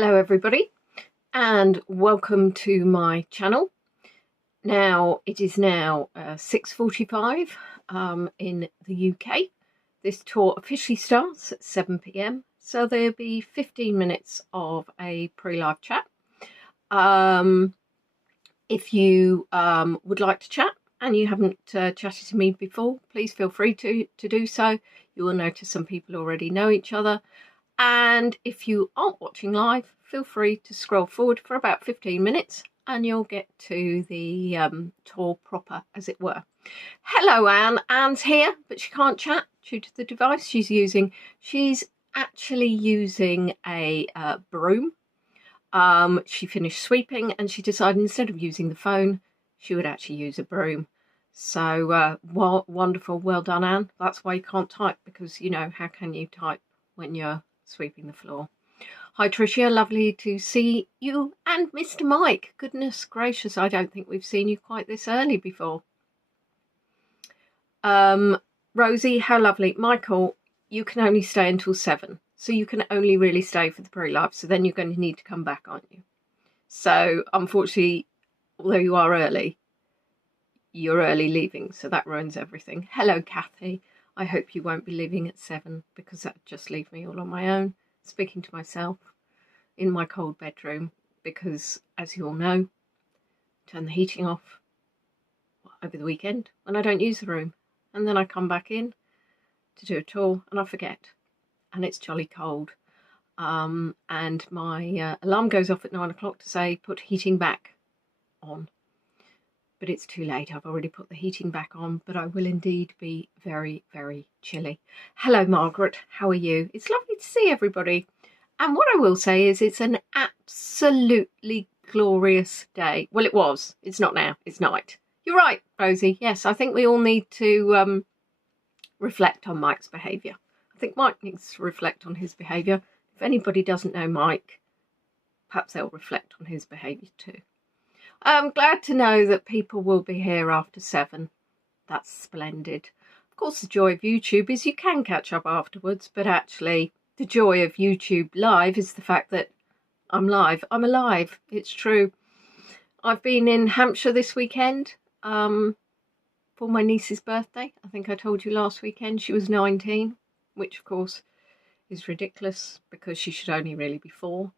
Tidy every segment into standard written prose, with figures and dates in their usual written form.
Hello everybody and welcome to my channel. Now it is now 6:45 in the UK. This tour officially starts at 7 p.m. so there'll be 15 minutes of a pre-live chat. If you would like to chat and you haven't chatted to me before, please feel free to do so. You will notice some people already know each other. And if you aren't watching live, feel free to scroll forward for about 15 minutes and you'll get to the tour proper, as it were. Hello, Anne. Anne's here, but she can't chat due to the device she's using. She's actually using a broom. She finished sweeping and she decided instead of using the phone, she would actually use a broom. So wonderful. Well done, Anne. That's why you can't type, because, you know, how can you type when you're sweeping the floor? Hi Tricia, lovely to see you, and Mr. Mike. Goodness gracious, I don't think we've seen you quite this early before. Rosie, how lovely. Michael, you can only stay until 7, so you can only really stay for the pre-live, so then you're going to need to come back, aren't you? So unfortunately, although you are early, you're early leaving, so that ruins everything. Hello Kathy. I hope you won't be leaving at 7, because that would just leave me all on my own, speaking to myself in my cold bedroom, because, as you all know, turn the heating off over the weekend when I don't use the room. And then I come back in to do a tour and I forget. And it's jolly cold. And my alarm goes off at 9 o'clock to say, put heating back on. But it's too late. I've already put the heating back on, but I will indeed be very, very chilly. Hello, Margaret. How are you? It's lovely to see everybody. And what I will say is it's an absolutely glorious day. Well, it was. It's not now. It's night. You're right, Rosie. Yes, I think we all need to reflect on Mike's behaviour. I think Mike needs to reflect on his behaviour. If anybody doesn't know Mike, perhaps they'll reflect on his behaviour too. I'm glad to know that people will be here after 7. That's splendid. Of course, the joy of YouTube is you can catch up afterwards, but actually the joy of YouTube Live is the fact that I'm live. I'm alive. It's true. I've been in Hampshire this weekend for my niece's birthday. I think I told you last weekend. She was 19, which of course is ridiculous because she should only really be 4.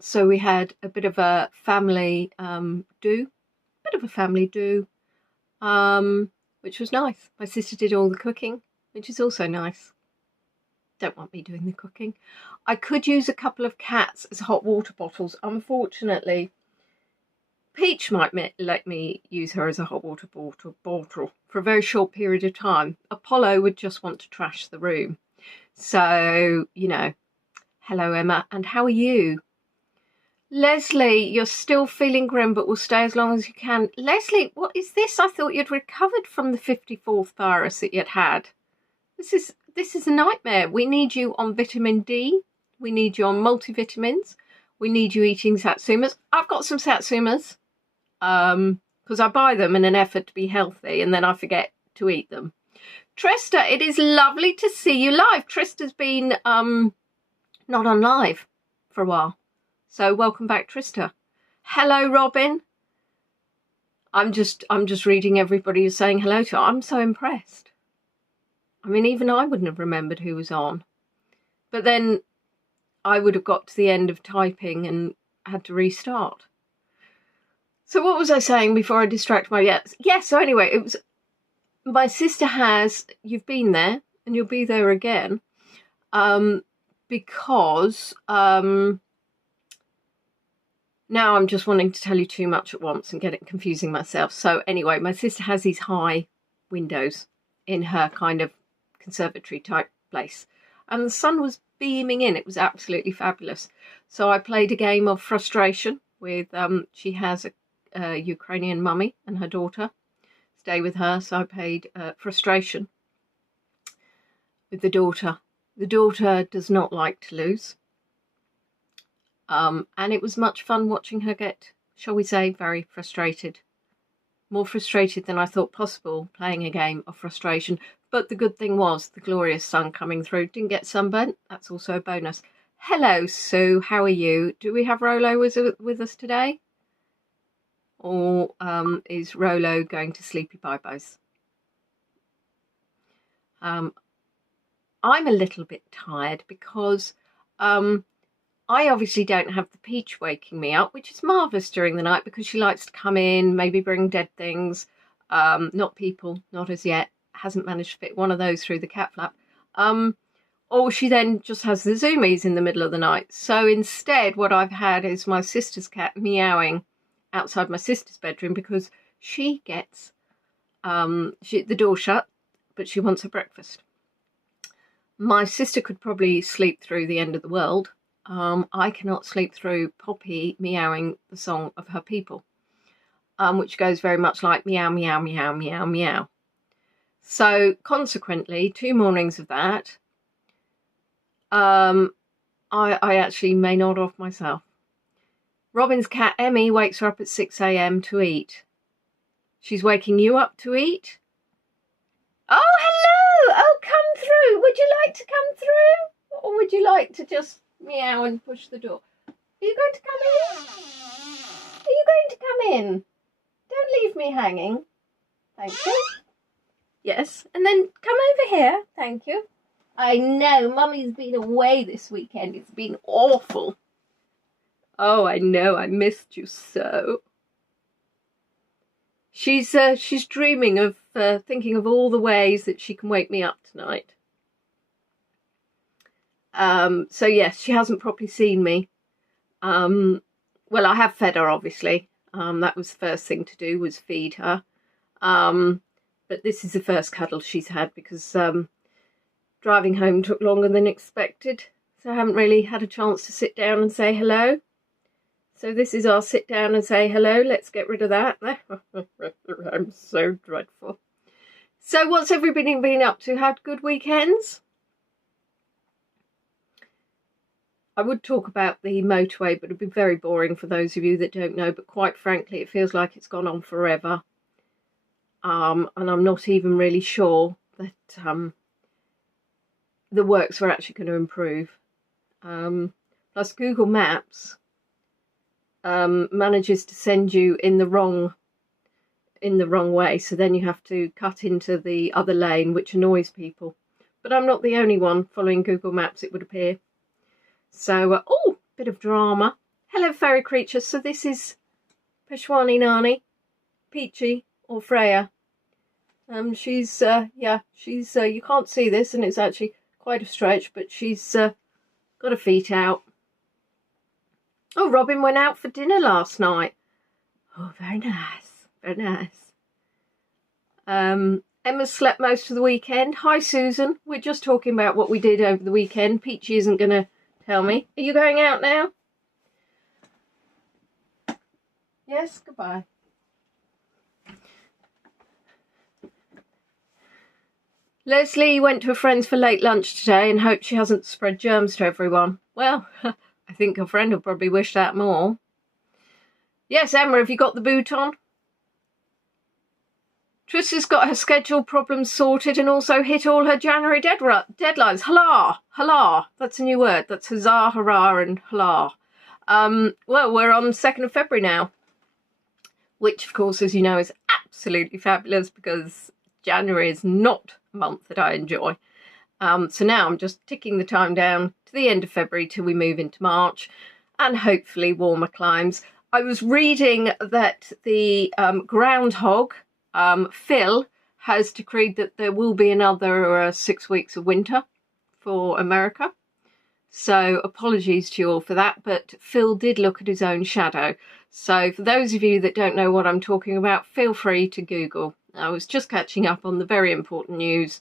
So we had a bit of a family do, which was nice. My sister did all the cooking, which is also nice. Don't want me doing the cooking. I could use a couple of cats as hot water bottles. Unfortunately, Peach might let me use her as a hot water bottle for a very short period of time. Apollo would just want to trash the room. So, you know, hello Emma, and how are you? Leslie, you're still feeling grim, but will stay as long as you can. Leslie, what is this? I thought you'd recovered from the 54th virus that you'd had. This is a nightmare. We need you on vitamin D. We need you on multivitamins. We need you eating satsumas. I've got some satsumas because I buy them in an effort to be healthy, and then I forget to eat them. Trista, it is lovely to see you live. Trista's been not on live for a while. So welcome back, Trista. Hello, Robin. I'm just reading everybody who's saying hello to. I'm so impressed. I mean, even I wouldn't have remembered who was on. But then I would have got to the end of typing and had to restart. So what was I saying before I distract my... Yes, so anyway, it was... My sister has... You've been there, and you'll be there again. Because... Now I'm just wanting to tell you too much at once and confusing myself. So anyway, my sister has these high windows in her kind of conservatory type place. And the sun was beaming in. It was absolutely fabulous. So I played a game of frustration with, she has a Ukrainian mummy and her daughter stay with her. So I played frustration with the daughter. The daughter does not like to lose. And it was much fun watching her get, shall we say, very frustrated. More frustrated than I thought possible playing a game of frustration. But the good thing was the glorious sun coming through. Didn't get sunburnt. That's also a bonus. Hello, Sue. How are you? Do we have Rolo with us today? Or is Rolo going to sleepy bye-byes? I'm a little bit tired because I obviously don't have the Peach waking me up, which is marvellous during the night because she likes to come in, maybe bring dead things. Not people, not as yet. Hasn't managed to fit one of those through the cat flap. Or she then just has the zoomies in the middle of the night. So instead, what I've had is my sister's cat meowing outside my sister's bedroom because she gets the door shut, but she wants her breakfast. My sister could probably sleep through the end of the world. I cannot sleep through Poppy meowing the song of her people, which goes very much like meow, meow, meow, meow, meow. So consequently, 2 mornings of that, I actually may nod off myself. Robin's cat Emmy wakes her up at 6 a.m. to eat. She's waking you up to eat? Oh, hello! Oh, come through. Would you like to come through? Or would you like to just meow and push the door? Are you going to come in? Are you going to come in? Don't leave me hanging. Thank you. Yes, and then come over here. Thank you. I know, Mummy's been away this weekend. It's been awful. Oh, I know, I missed you so. She's dreaming of thinking of all the ways that she can wake me up tonight. So yes, she hasn't properly seen me. Well, I have fed her, obviously. That was the first thing to do, was feed her. But this is the first cuddle she's had because driving home took longer than expected, so I haven't really had a chance to sit down and say hello. So this is our sit down and say hello. Let's get rid of that. I'm so dreadful. So what's everybody been up to? Had good weekends? I would talk about the motorway, but it'd be very boring for those of you that don't know. But quite frankly, it feels like it's gone on forever. And I'm not even really sure that the works were actually going to improve. Plus Google Maps manages to send you in the wrong way, so then you have to cut into the other lane, which annoys people. But I'm not the only one following Google Maps, it would appear. So oh, bit of drama. Hello, fairy creatures. So this is Peshwani Nani, Peachy, or Freya. She's you can't see this, and it's actually quite a stretch, but she's got her feet out. Oh, Robin went out for dinner last night. Oh, very nice, very nice. Emma slept most of the weekend. Hi, Susan. We're just talking about what we did over the weekend. Peachy isn't going to tell me. Are you going out now? Yes, goodbye. Leslie went to a friend's for late lunch today and hoped she hasn't spread germs to everyone. Well, I think her friend will probably wish that more. Yes, Emma, have you got the boot on? Tristan's got her schedule problems sorted and also hit all her January deadlines. Hurrah! Hurrah! That's a new word. That's huzzah, hurrah, and hurrah. Well, we're on 2nd of February now, which, of course, as you know, is absolutely fabulous because January is not a month that I enjoy. So now I'm just ticking the time down to the end of February till we move into March and hopefully warmer climes. I was reading that the groundhog, Phil, has decreed that there will be another 6 weeks of winter for America. So apologies to you all for that, but Phil did look at his own shadow. So for those of you that don't know what I'm talking about, feel free to Google. I was just catching up on the very important news,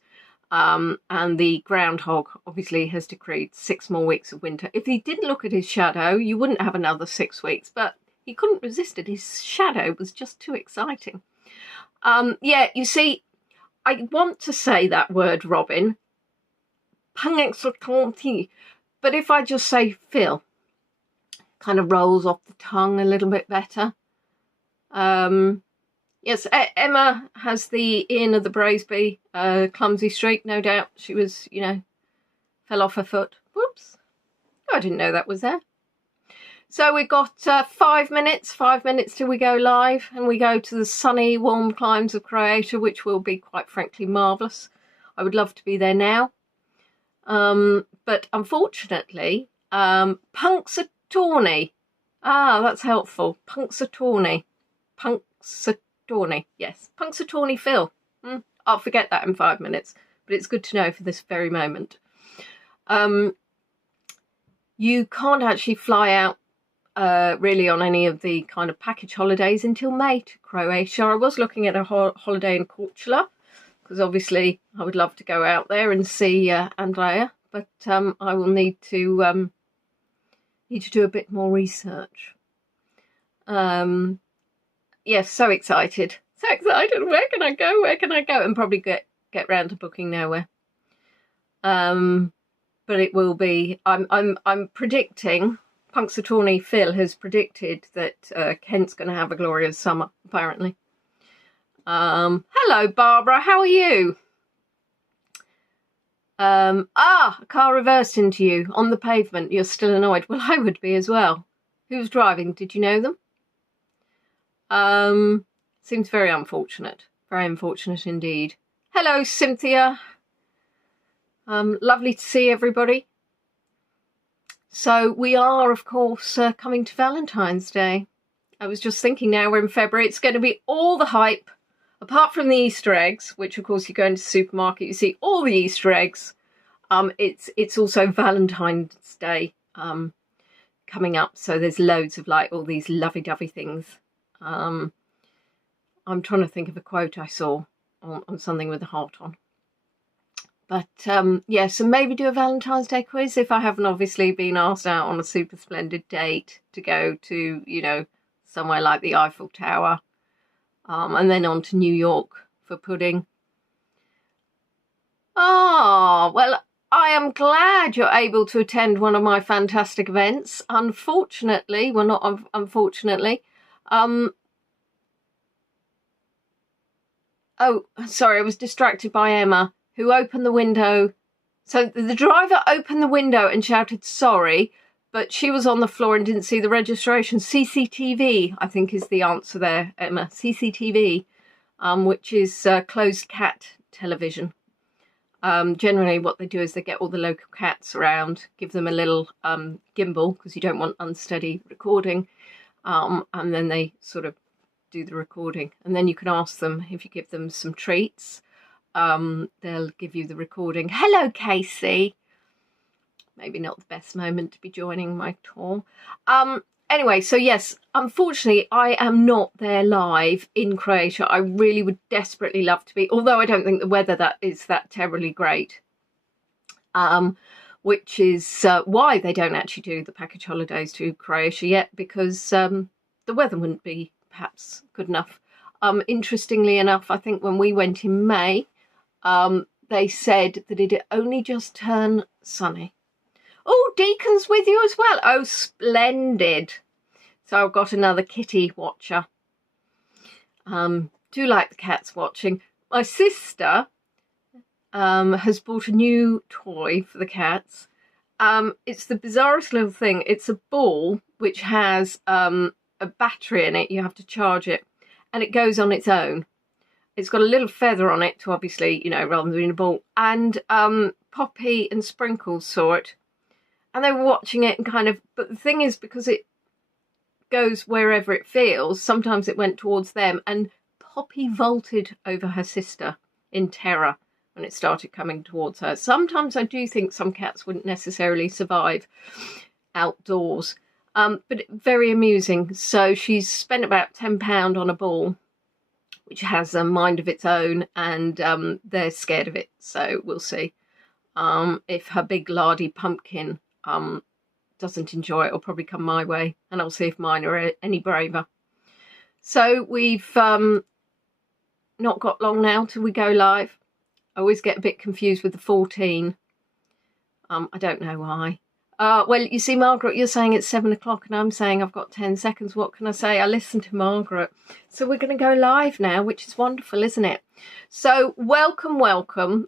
and the groundhog obviously has decreed 6 more weeks of winter. If he didn't look at his shadow, you wouldn't have another 6 weeks, but he couldn't resist it. His shadow was just too exciting. Yeah, you see, I want to say that word, Robin, but if I just say Phil, kind of rolls off the tongue a little bit better. Yes, Emma has the Ian of the Braesby clumsy streak, no doubt. She was, fell off her foot. Whoops. Oh, I didn't know that was there. So we've got 5 minutes till we go live, and we go to the sunny, warm climes of Croatia, which will be quite frankly marvellous. I would love to be there now. But unfortunately, Punxsutawney. Ah, that's helpful. Punxsutawney. Punxsutawney, yes. Punxsutawney Phil. I'll forget that in 5 minutes, but it's good to know for this very moment. You can't actually fly out really on any of the kind of package holidays until May to Croatia. I was looking at a holiday in Korčula, because obviously I would love to go out there and see Andrea, but I will need to do a bit more research. Yes, so excited. So excited. Where can I go? Where can I go? And probably get round to booking nowhere. But it will be. I'm predicting. Punxsutawney Phil has predicted that Kent's going to have a glorious summer. Apparently. Hello, Barbara. How are you? A car reversed into you on the pavement. You're still annoyed. Well, I would be as well. Who was driving? Did you know them? Seems very unfortunate. Very unfortunate indeed. Hello, Cynthia. Lovely to see everybody. So we are, of course, coming to Valentine's Day. I was just thinking, now we're in February, it's going to be all the hype, apart from the Easter eggs, which of course you go into the supermarket, you see all the Easter eggs. It's also Valentine's Day coming up, so there's loads of like all these lovey-dovey things. I'm trying to think of a quote I saw on something with a heart on. But yeah, so maybe do a Valentine's Day quiz if I haven't obviously been asked out on a super splendid date to go to, you know, somewhere like the Eiffel Tower, and then on to New York for pudding. Oh, well, I am glad you're able to attend one of my fantastic events. Unfortunately, well, not unfortunately, oh, sorry, I was distracted by Emma, who opened the window. So the driver opened the window and shouted sorry, but she was on the floor and didn't see the registration. CCTV, I think, is the answer there, Emma. CCTV, which is closed cat television. Generally what they do is they get all the local cats around, give them a little gimbal, because you don't want unsteady recording, and then they sort of do the recording. And then you can ask them, if you give them some treats, they'll give you the recording. Hello, Casey. Maybe not the best moment to be joining my tour. Anyway, so yes, unfortunately, I am not there live in Croatia. I really would desperately love to be, although I don't think the weather is that terribly great, which is why they don't actually do the package holidays to Croatia yet, because the weather wouldn't be perhaps good enough. Interestingly enough, I think when we went in May, they said that it had only just turned sunny. Oh, Deacon's with you as well. Oh, splendid. So I've got another kitty watcher. Do like the cats watching. My sister has bought a new toy for the cats. It's the bizarrest little thing. It's a ball which has a battery in it. You have to charge it, and it goes on its own. It's got a little feather on it to obviously, you know, rather than being a ball. And Poppy and Sprinkles saw it, and they were watching it and kind of, but the thing is, because it goes wherever it feels, sometimes it went towards them, and Poppy vaulted over her sister in terror when it started coming towards her. Sometimes I do think some cats wouldn't necessarily survive outdoors, but very amusing. So she's spent about £10 on a ball which has a mind of its own, and they're scared of it, so we'll see. If her big lardy pumpkin doesn't enjoy it, it'll probably come my way, and I'll see if mine are any braver. So we've not got long now till we go live. I always get a bit confused with the 14. I don't know why. Well, you see, Margaret, you're saying it's 7 o'clock and I'm saying I've got 10 seconds. What can I say? I listened to Margaret. So we're going to go live now, which is wonderful, isn't it? So welcome, welcome.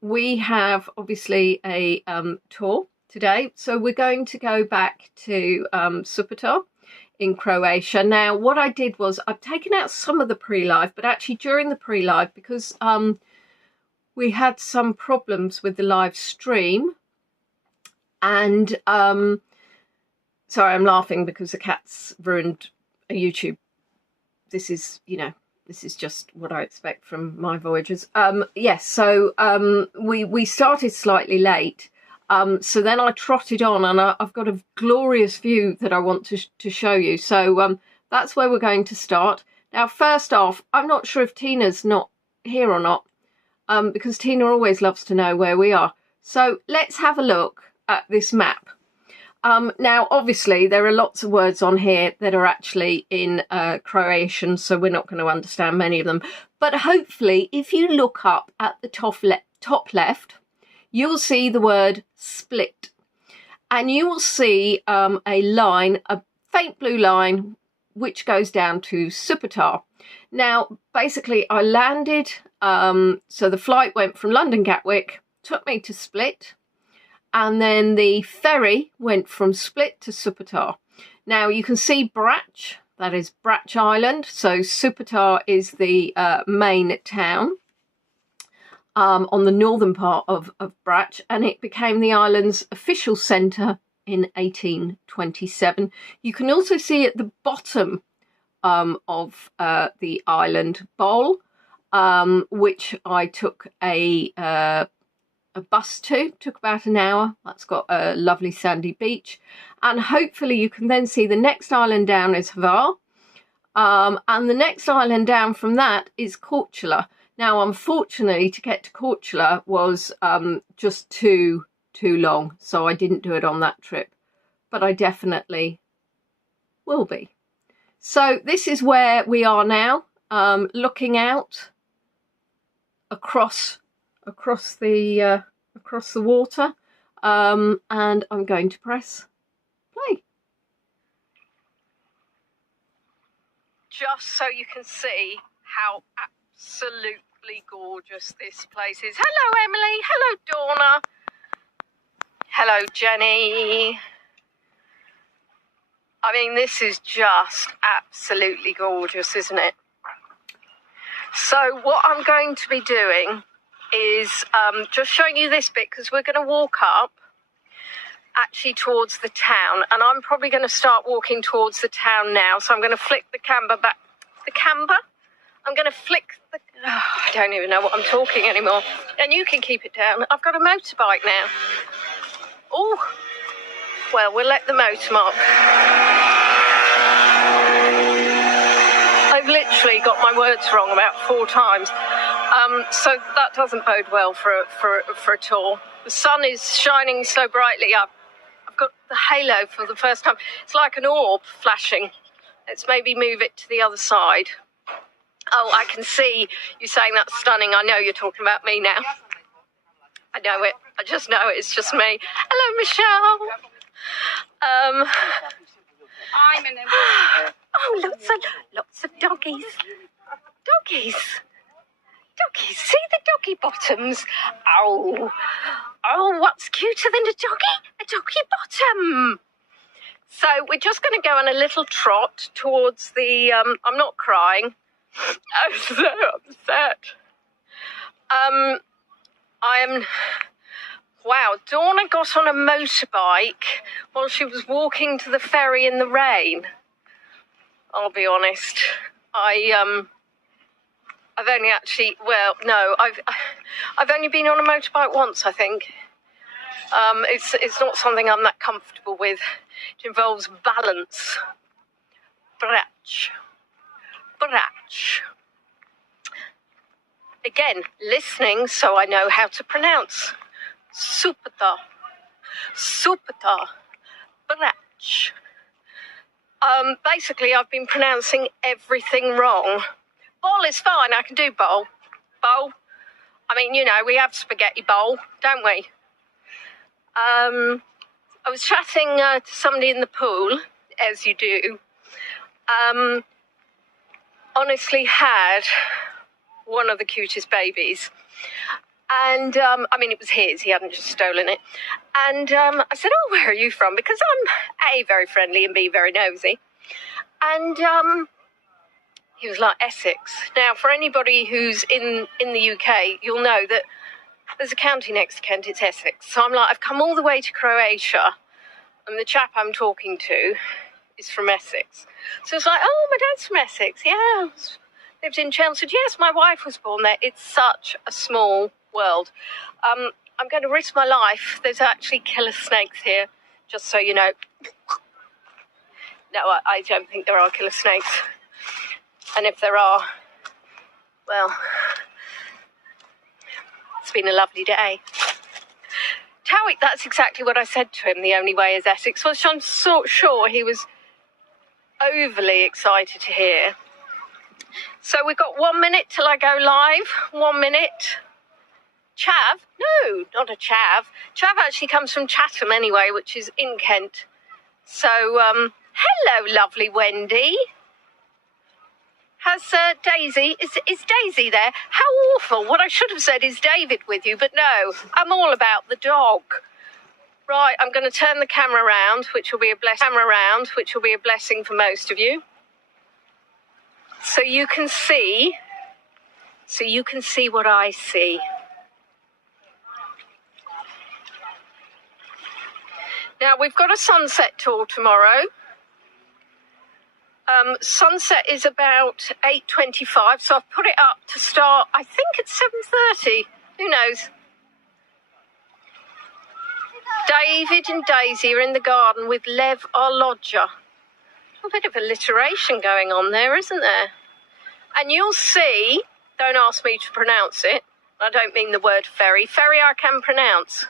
We have obviously a tour today. So we're going to go back to Supetar in Croatia. Now, what I did was I've taken out some of the pre-live, but actually during the pre-live, because we had some problems with the live stream, and sorry, I'm laughing because the cat's ruined a YouTube. This is, you know, this is just what I expect from my voyagers. Yes, so we started slightly late. So then I trotted on, and I've got a glorious view that I want to show you. So that's where we're going to start. Now, first off, I'm not sure if Tina's not here or not, because Tina always loves to know where we are. So let's have a look at this map. Now, obviously, there are lots of words on here that are actually in Croatian, so we're not going to understand many of them. But hopefully, if you look up at the top left, you'll see the word split. And you will see a line, a faint blue line, which goes down to Supetar. Now, basically, I landed, so the flight went from London Gatwick, took me to Split, and then the ferry went from Split to Supetar. Now, you can see Brač, that is Brač Island, so Supetar is the main town on the northern part of Brač, and it became the island's official centre in 1827. You can also see at the bottom of the island Bol, which I took a bus took about an hour. That's got a lovely sandy beach, and hopefully you can then see the next island down is Hvar, and the next island down from that is Korčula. Now, unfortunately, to get to Korčula was just too long, so I didn't do it on that trip, but I definitely will be. So this is where we are now, looking out across the water, and I'm going to press play. Just so you can see how absolutely gorgeous this place is. Hello, Emily. Hello, Donna. Hello, Jenny. I mean, this is just absolutely gorgeous, isn't it? So what I'm going to be doing is just showing you this bit, because we're going to walk up actually towards the town, and I'm probably going to start walking towards the town now. So I'm going to flick the camera back. The camera? I'm going to flick the... Oh, I don't even know what I'm talking anymore. And you can keep it down. I've got a motorbike now. Oh, well, we'll let the motor mark. I've literally got my words wrong about 4 times. So that doesn't bode well for a tour. The sun is shining so brightly. I've got the halo for the first time. It's like an orb flashing. Let's maybe move it to the other side. Oh, I can see you saying that's stunning. I know you're talking about me now. I know it. I just know it. It's just me. Hello, Michelle. I'm in Oh, lots of doggies. Doggies. See the doggy bottoms? Oh, what's cuter than a doggy bottom. So we're just going to go on a little trot towards the, I'm not crying. I'm so upset. Wow, Donna got on a motorbike while she was walking to the ferry in the rain. I'll be honest. I've only actually, well, no, I've only been on a motorbike once, I think. It's not something I'm that comfortable with. It involves balance. Brač. Again, listening so I know how to pronounce. Supetar. Brač. Basically, I've been pronouncing everything wrong. Bowl is fine. I can do bowl. Bowl. I mean, you know, we have spaghetti bowl, don't we? I was chatting to somebody in the pool, as you do. Honestly had one of the cutest babies. And, I mean, it was his. He hadn't just stolen it. And I said, oh, where are you from? Because I'm, A, very friendly, and B, very nosy. And he was like, Essex. Now, for anybody who's in the UK, you'll know that there's a county next to Kent, it's Essex. So I'm like, I've come all the way to Croatia, and the chap I'm talking to is from Essex. So it's like, oh, my dad's from Essex. Yeah, lived in Chelmsford. Yes, my wife was born there. It's such a small world. I'm going to risk my life. There's actually killer snakes here, just so you know. No, I don't think there are killer snakes. And if there are, well, it's been a lovely day. Towick, that's exactly what I said to him. The only way is Essex, which I'm so sure he was overly excited to hear. So we've got 1 minute till I go live. 1 minute. Chav? No, not a chav. Chav actually comes from Chatham anyway, which is in Kent. So, hello, lovely Wendy. Has Daisy, is Daisy there? How awful. What I should have said is David with you, but no, I'm all about the dog. Right, I'm going to turn the camera around, which will be a blessing for most of you. So you can see what I see. Now, we've got a sunset tour tomorrow. Sunset is about 8:25, so I've put it up to start, I think it's 7:30. Who knows? David and Daisy are in the garden with Lev, our lodger. A bit of alliteration going on there, isn't there? And you'll see, don't ask me to pronounce it, I don't mean the word ferry. Ferry I can pronounce.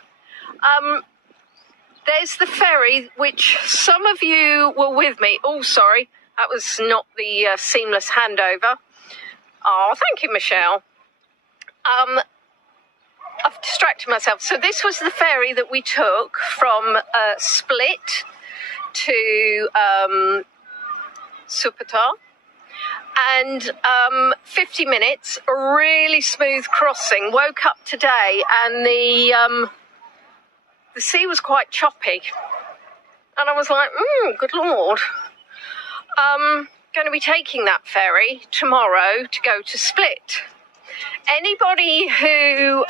There's the ferry, which some of you were with me. Oh, sorry. That was not the seamless handover. Oh, thank you, Michelle. I've distracted myself. So this was the ferry that we took from Split to Supetar. And 50 minutes, a really smooth crossing. Woke up today and the sea was quite choppy. And I was like, good Lord. Going to be taking that ferry tomorrow to go to Split. Anybody who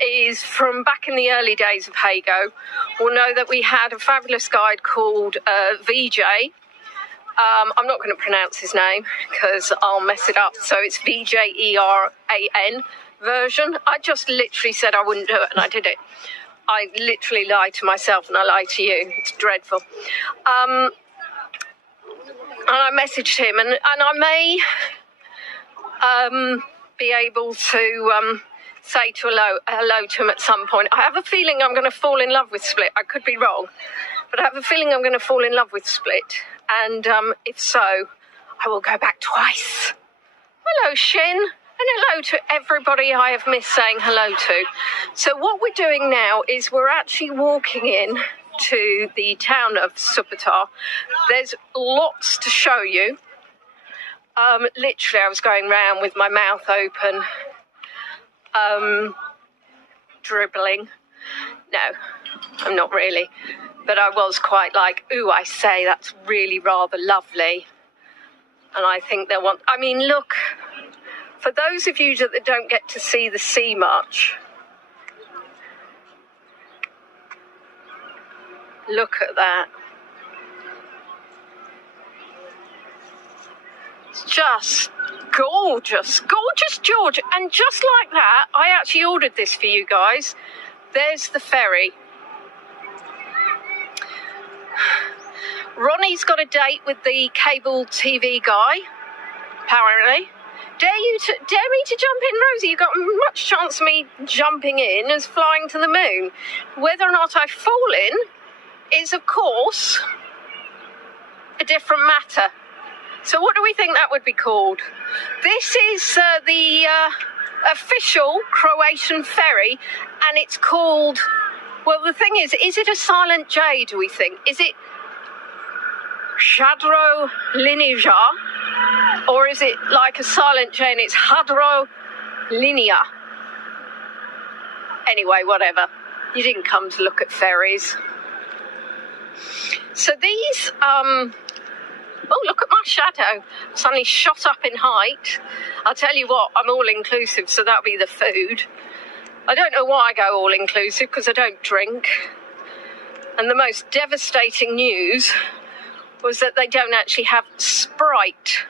is from back in the early days of Hago will know that we had a fabulous guide called VJ. I'm not going to pronounce his name because I'll mess it up. So it's VJERAN version. I just literally said I wouldn't do it and I did it. I literally lied to myself and I lied to you. It's dreadful. And I messaged him, and I may be able to say hello to him at some point. I have a feeling I'm going to fall in love with Split. I could be wrong, but I have a feeling I'm going to fall in love with Split. And if so, I will go back twice. Hello, Shin. And hello to everybody I have missed saying hello to. So what we're doing now is we're actually walking in to the town of Supetar. There's lots to show you. Literally, I was going round with my mouth open, dribbling. No, I'm not really. But I was quite like, ooh, I say, that's really rather lovely. And I think they'll want, I mean, look, for those of you that don't get to see the sea much, look at that. It's just gorgeous, gorgeous Georgia. And just like that, I actually ordered this for you guys. There's the ferry. Ronnie's got a date with the cable TV guy, apparently. Dare me to jump in, Rosie? You've got much chance of me jumping in as flying to the moon. Whether or not I fall in is, of course, a different matter. So what do we think that would be called? This is the official Croatian ferry, and it's called, well, the thing is it a silent J, do we think? Is it Shadro Linija? Or is it like a silent J and it's Hadro Linija? Anyway, whatever. You didn't come to look at ferries. So these, oh, look at my shadow. Suddenly shot up in height. I'll tell you what, I'm all-inclusive, so that'll be the food. I don't know why I go all-inclusive, because I don't drink. And the most devastating news was that they don't actually have Sprite.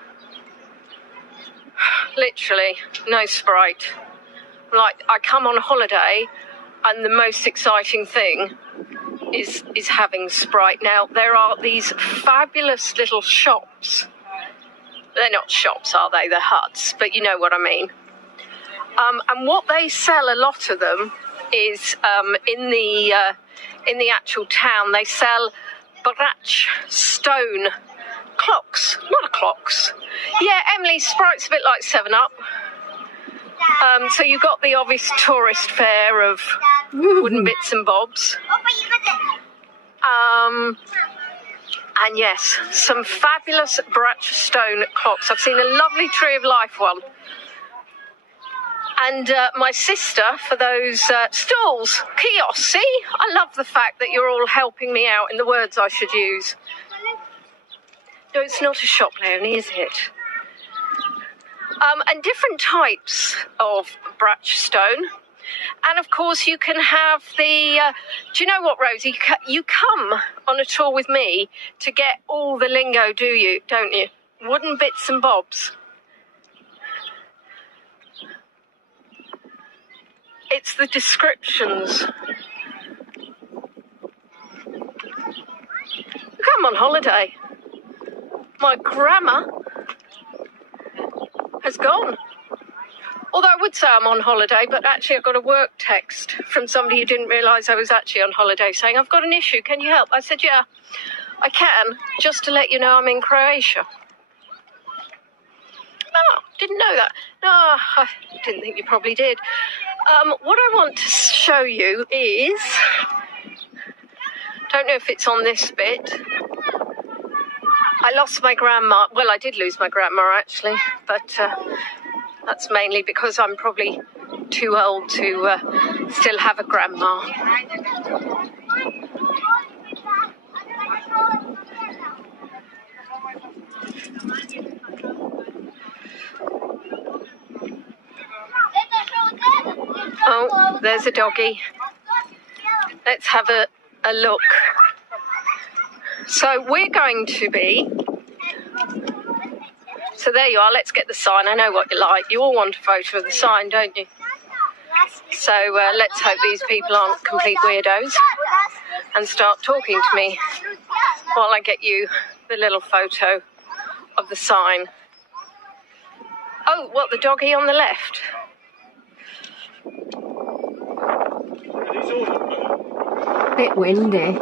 Literally, no Sprite. Like, I come on holiday, and the most exciting thing is having Sprite. Now, there are these fabulous little shops. They're not shops, are they? They're huts, but you know what I mean. And what they sell, a lot of them, is in the actual town. They sell Brach stone clocks, not clocks. Yeah, Emily, Sprite's a bit like 7-Up. So you got the obvious tourist fare of wooden bits and bobs. And yes, some fabulous Brach stone clocks. I've seen a lovely Tree of Life one. And my sister for those stalls, kiosks. See, I love the fact that you're all helping me out in the words I should use. No, it's not a shop, Leonie, is it? And different types of Brach stone. And of course you can have the, do you know what, Rosie? You come on a tour with me to get all the lingo, don't you? Wooden bits and bobs. It's the descriptions. Look, I'm on holiday. My grammar has gone. Although I would say I'm on holiday, but actually I got a work text from somebody who didn't realise I was actually on holiday saying, I've got an issue, can you help? I said, yeah, I can, just to let you know I'm in Croatia. Oh, didn't know that. No, I didn't think you probably did. What I want to show you is, don't know if it's on this bit. I lost my grandma. Well, I did lose my grandma, actually, but that's mainly because I'm probably too old to still have a grandma. Oh, there's a doggy. Let's have a look. So we're going to be... So there you are, let's get the sign. I know what you like. You all want a photo of the sign, don't you? So let's hope these people aren't complete weirdos and start talking to me while I get you the little photo of the sign. Oh, what, the doggy on the left? Bit windy.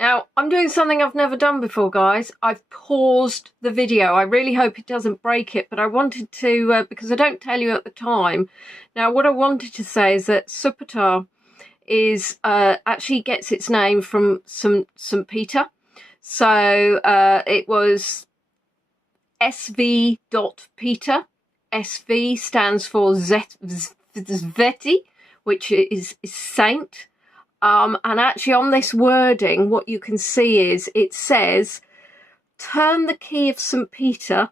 Now, I'm doing something I've never done before, guys. I've paused the video. I really hope it doesn't break it, but I wanted to, because I don't tell you at the time. Now, what I wanted to say is that Supetar is, actually gets its name from St. Peter. So, it was SV.Peter. SV stands for Zveti, which is saint. And actually on this wording, what you can see is it says, turn the key of St. Peter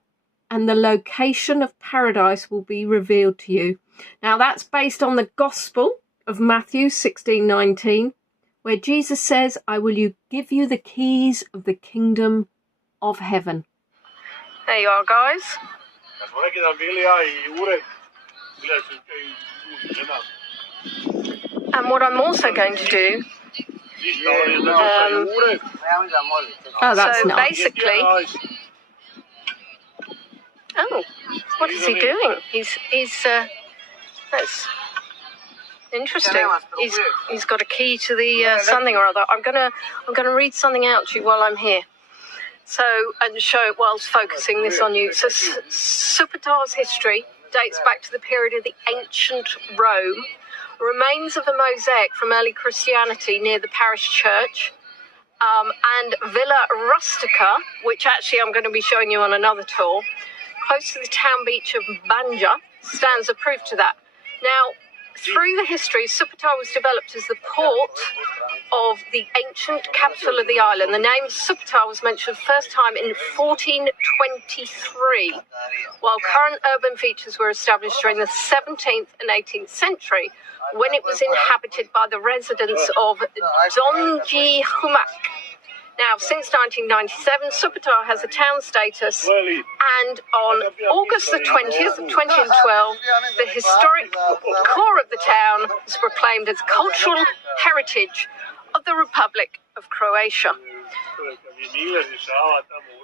and the location of paradise will be revealed to you. Now that's based on the Gospel of Matthew 16:19, where Jesus says, I will give you the keys of the kingdom of heaven. There you are, guys. And what I'm also going to do, oh, that's so nice. Basically, oh, what is he doing? He's that's interesting. He's got a key to the something or other. I'm gonna read something out to you while I'm here. So, and show it whilst focusing this on you. So, Supetar's history dates back to the period of the ancient Rome. Remains of a mosaic from early Christianity near the parish church, and Villa Rustica, which actually I'm going to be showing you on another tour, close to the town beach of Banja, stands as proof to that. Now, through the history, Supetar was developed as the port of the ancient capital of the island. The name Supetar was mentioned the first time in 1423, while current urban features were established during the 17th and 18th century, when it was inhabited by the residents of Donji Humak. Now, since 1997, Supetar has a town status, and on August the 20th of 2012, the historic core of the town was proclaimed as cultural heritage of the Republic of Croatia.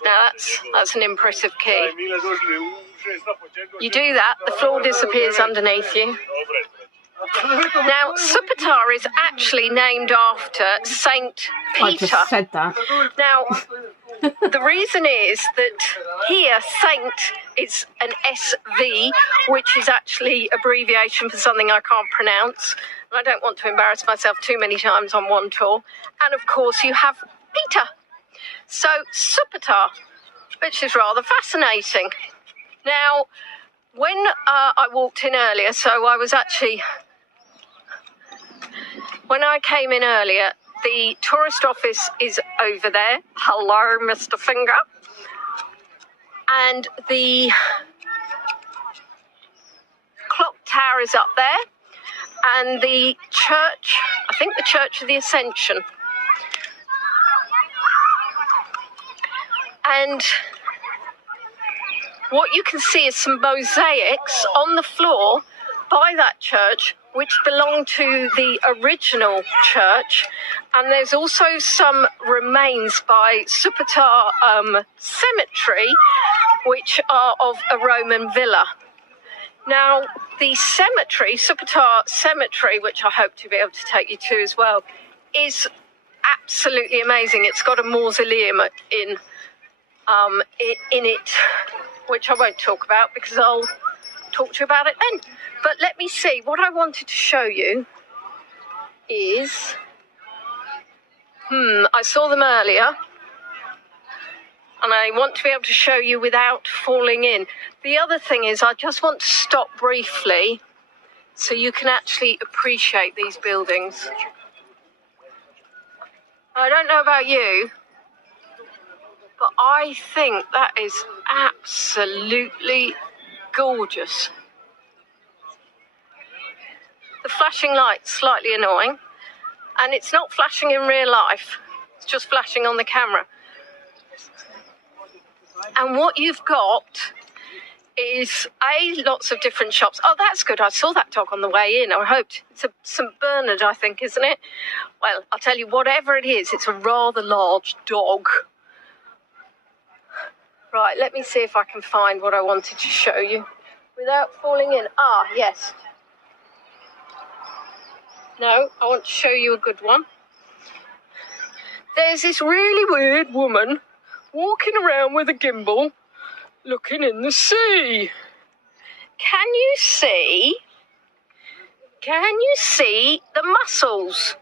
Now, that's an impressive key. You do that, the floor disappears underneath you. Now, Supetar is actually named after Saint Peter. I just said that. Now, the reason is that here, Saint is an SV, which is actually abbreviation for something I can't pronounce. I don't want to embarrass myself too many times on one tour. And of course, you have Peter. So, Supetar, which is rather fascinating. Now, when I walked in earlier, so I was actually... When I came in earlier, the tourist office is over there. Hello, Mr. Finger. And the clock tower is up there. And the church, I think the Church of the Ascension. And what you can see is some mosaics on the floor by that church, which belong to the original church, and there's also some remains by Supetar Cemetery, which are of a Roman villa. Now, the cemetery, Supetar Cemetery, which I hope to be able to take you to as well, is absolutely amazing. It's got a mausoleum in it, which I won't talk about because I'll talk to you about it then. But let me see, what I wanted to show you is, I saw them earlier, and I want to be able to show you without falling in. The other thing is I just want to stop briefly so you can actually appreciate these buildings. I don't know about you, but I think that is absolutely gorgeous. The flashing light's slightly annoying, and it's not flashing in real life, it's just flashing on the camera. And what you've got is lots of different shops. Oh, that's good, I saw that dog on the way in. I hoped it's a St. Bernard, I think, isn't it? Well, I'll tell you, whatever it is, it's a rather large dog. Right, let me see if I can find what I wanted to show you without falling in. Ah, yes. No, I want to show you a good one. There's this really weird woman walking around with a gimbal, looking in the sea. Can you see the mussels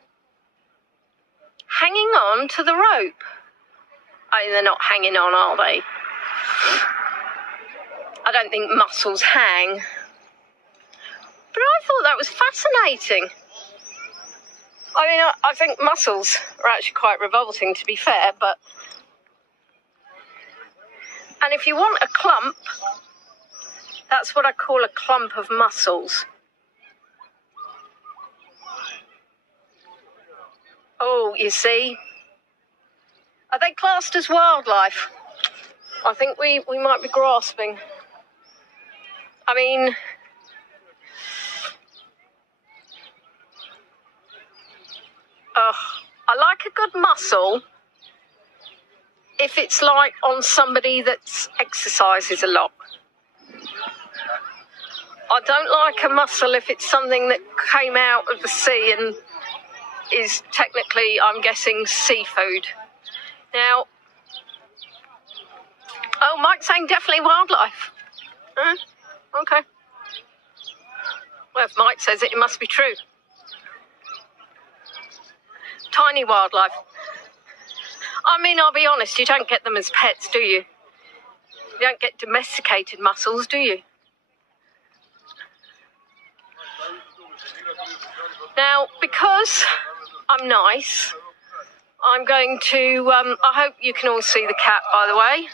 hanging on to the rope? Oh, they're not hanging on, are they? I don't think mussels hang. But I thought that was fascinating. I mean, I think mussels are actually quite revolting, to be fair, but... And if you want a clump, that's what I call a clump of mussels. Oh, you see? Are they classed as wildlife? I think we might be grasping. I mean... I like a good mussel if it's like on somebody that exercises a lot. I don't like a mussel if it's something that came out of the sea and is technically, I'm guessing, seafood. Now, oh, Mike's saying definitely wildlife. Okay. Well, if Mike says it, it must be true. Tiny wildlife. I mean, I'll be honest, you don't get them as pets, do you? You don't get domesticated mussels, do you? Now, because I'm nice, I'm going to, I hope you can all see the cat, by the way.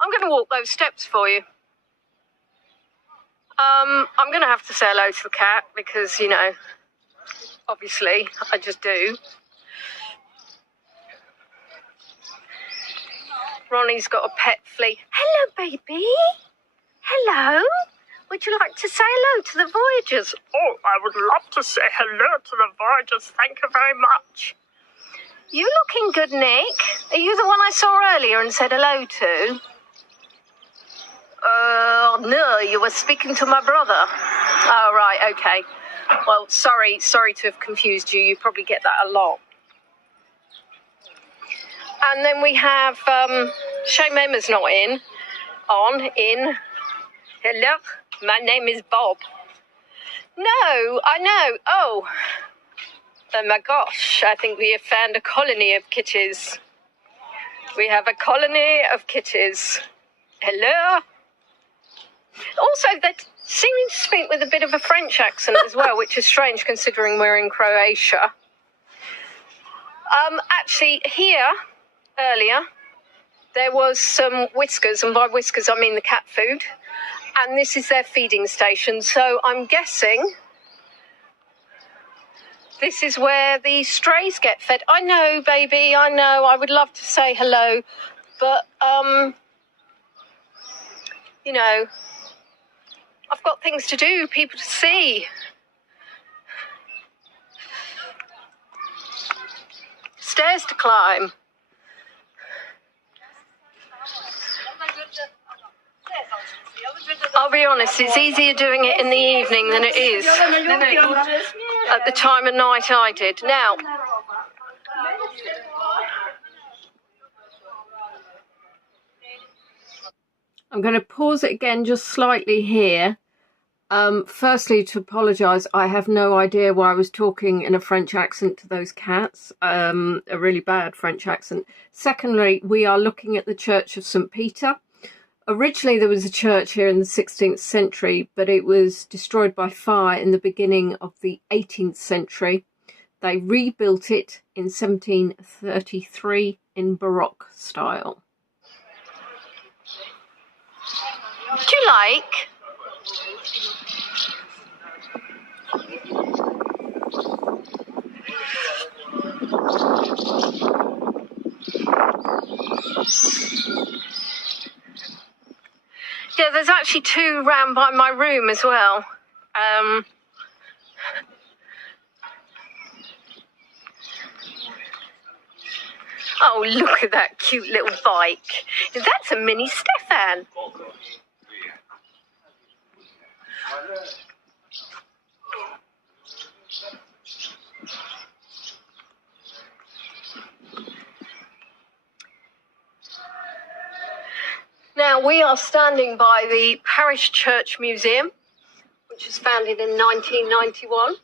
I'm going to walk those steps for you. I'm going to have to say hello to the cat because, you know, obviously, I just do. Ronnie's got a pet flea. Hello, baby. Hello. Would you like to say hello to the Voyagers? Oh, I would love to say hello to the Voyagers. Thank you very much. You looking good, Nick? Are you the one I saw earlier and said hello to? No, you were speaking to my brother. Oh, right, okay. Well, sorry to have confused you. You probably get that a lot. And then we have Shane Emma's not in. Hello, my name is Bob. No, I know. Oh my gosh, I think we have found a colony of kitties. We have a colony of kitties. Hello. Also, they seem to speak with a bit of a French accent as well, which is strange considering we're in Croatia. Actually, here, earlier, there was some whiskers, and by whiskers I mean the cat food, and this is their feeding station, so I'm guessing this is where the strays get fed. I know, baby, I know, I would love to say hello, but, you know, I've got things to do, people to see. Stairs to climb. I'll be honest, it's easier doing it in the evening than it is at the time of night I did. Now, I'm going to pause it again just slightly here. Firstly, to apologise, I have no idea why I was talking in a French accent to those cats, a really bad French accent. Secondly, we are looking at the Church of Supetar. Originally, there was a church here in the 16th century, but it was destroyed by fire in the beginning of the 18th century. They rebuilt it in 1733 in Baroque style. do you like? Yeah, there's actually two round by my room as well. Oh, look at that cute little bike. That's a mini Stefan. Now, we are standing by the Parish Church Museum, which was founded in 1991.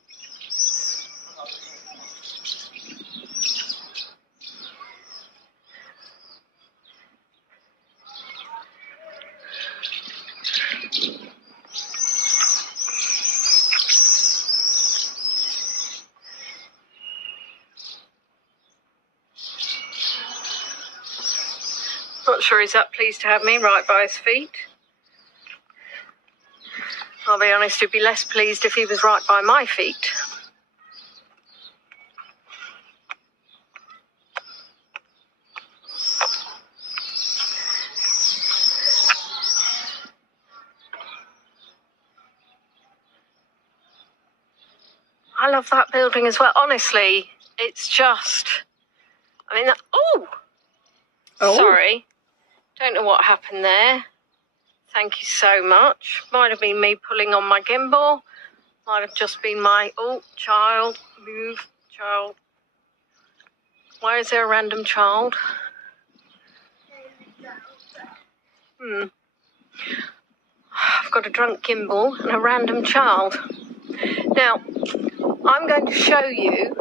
Not sure he's that pleased to have me right by his feet. I'll be honest, he'd be less pleased if he was right by my feet. I love that building as well. Honestly, it's just, I mean, oh! Sorry. Don't know what happened there. Thank you so much. Might have been me pulling on my gimbal. Might have just been my, oh, child, move, child. Why is there a random child? I've got a drunk gimbal and a random child. Now, I'm going to show you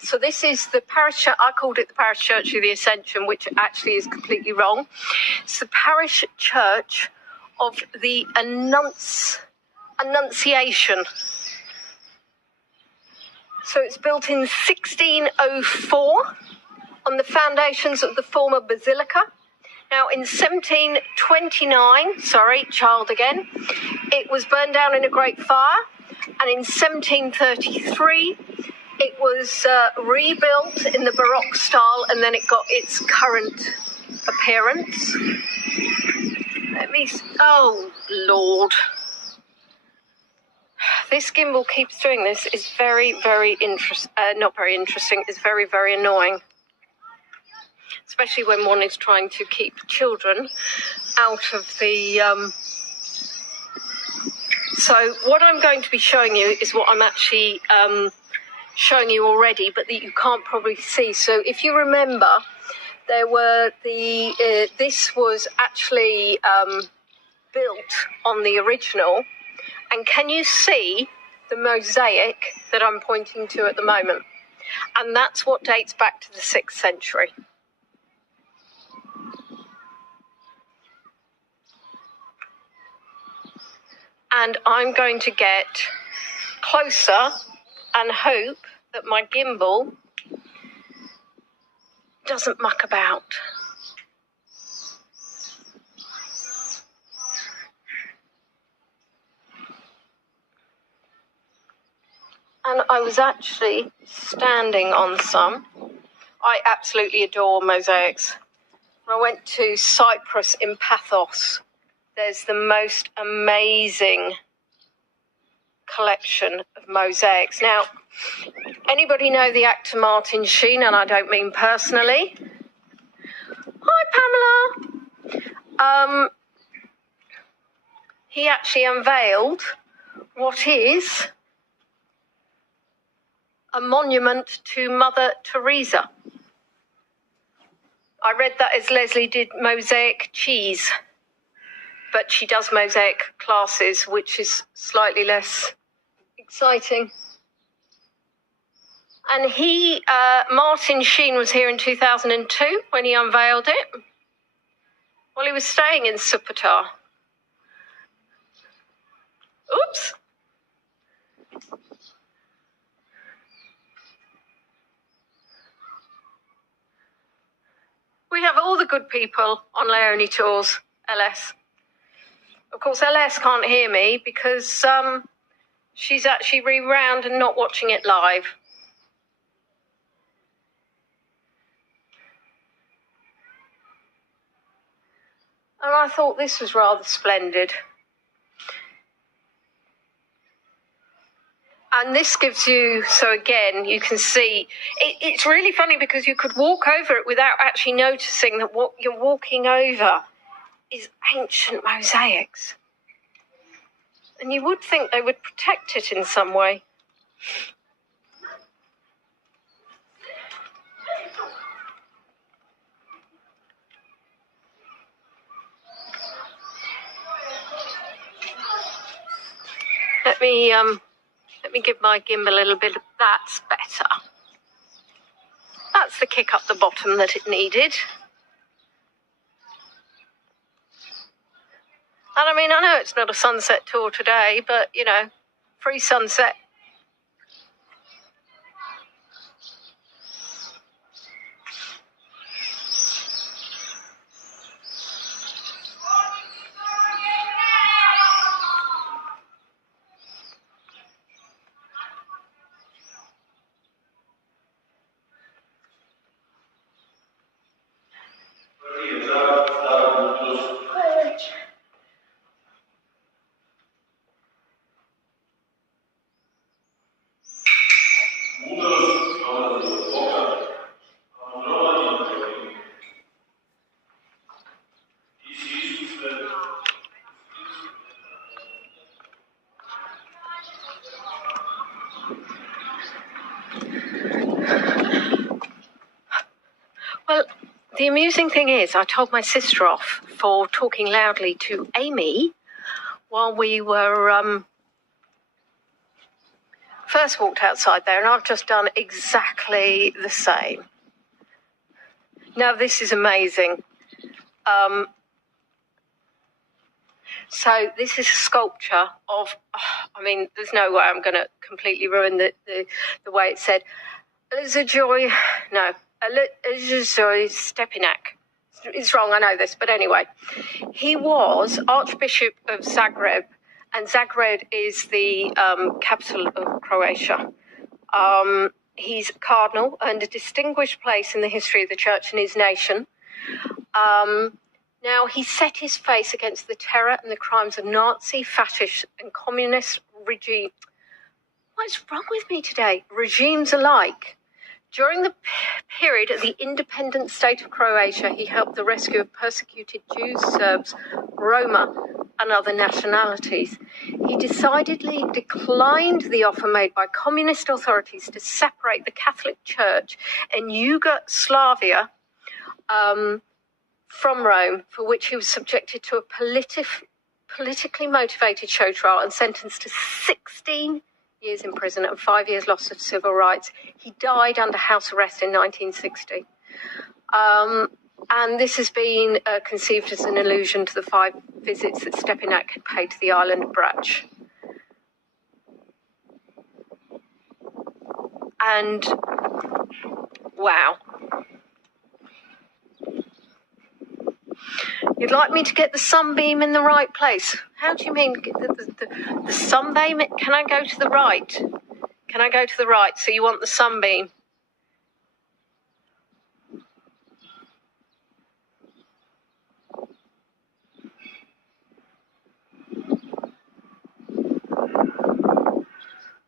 so this is the parish, I called it the Parish Church of the Ascension, which actually is completely wrong. It's the Parish Church of the Annunciation. So it's built in 1604 on the foundations of the former basilica. Now in 1729, sorry, child again, it was burned down in a great fire, and in 1733 it was rebuilt in the Baroque style, and then it got its current appearance. Oh Lord. This gimbal keeps doing this. It's very, very not very interesting. It's very, very annoying. Especially when one is trying to keep children out of the... So what I'm going to be showing you is what I'm actually showing you already, but that you can't probably see. So if you remember, there were this was actually built on the original. And can you see the mosaic that I'm pointing to at the moment? And that's what dates back to the 6th century. And I'm going to get closer and hope that my gimbal doesn't muck about. And I was actually standing on some. I absolutely adore mosaics. When I went to Cyprus in Paphos, there's the most amazing collection of mosaics. Now, anybody know the actor Martin Sheen? And I don't mean personally. Hi, Pamela. He actually unveiled what is a monument to Mother Teresa. I read that as Leslie did mosaic cheese, but she does mosaic classes, which is slightly less exciting. And Martin Sheen was here in 2002 when he unveiled it. Well, he was staying in Supetar. Oops. We have all the good people on Leonie Tours, LS. Of course, LS can't hear me because she's actually rewound and not watching it live. And I thought this was rather splendid. And this gives you, so again, you can see, it's really funny because you could walk over it without actually noticing that what you're walking over is ancient mosaics. And you would think they would protect it in some way. Let me give my gimbal a little bit of that's better. That's the kick up the bottom that it needed. And I mean, I know it's not a sunset tour today, but, you know, free sunset. Well, the amusing thing is I told my sister off for talking loudly to Amy while we were first walked outside there, and I've just done exactly the same. Now, this is amazing. So this is a sculpture of, I mean, there's no way I'm going to completely ruin the way it said. Elizojoy Stepinac. It's wrong, I know this, but anyway. He was Archbishop of Zagreb, and Zagreb is the capital of Croatia. He's a cardinal and a distinguished place in the history of the church and his nation. Now, he set his face against the terror and the crimes of Nazi, fascist and communist regime. What's wrong with me today? Regimes alike. During the period of the independent state of Croatia, he helped the rescue of persecuted Jews, Serbs, Roma and other nationalities. He decidedly declined the offer made by communist authorities to separate the Catholic Church in Yugoslavia from Rome, for which he was subjected to a politically motivated show trial and sentenced to 16 years in prison and 5 years loss of civil rights. He died under house arrest in 1960. And this has been conceived as an allusion to the 5 visits that Stepinac had paid to the island of Brač. And wow. You'd like me to get the sunbeam in the right place? How do you mean the sunbeam? Can I go to the right? Can I go to the right? So you want the sunbeam?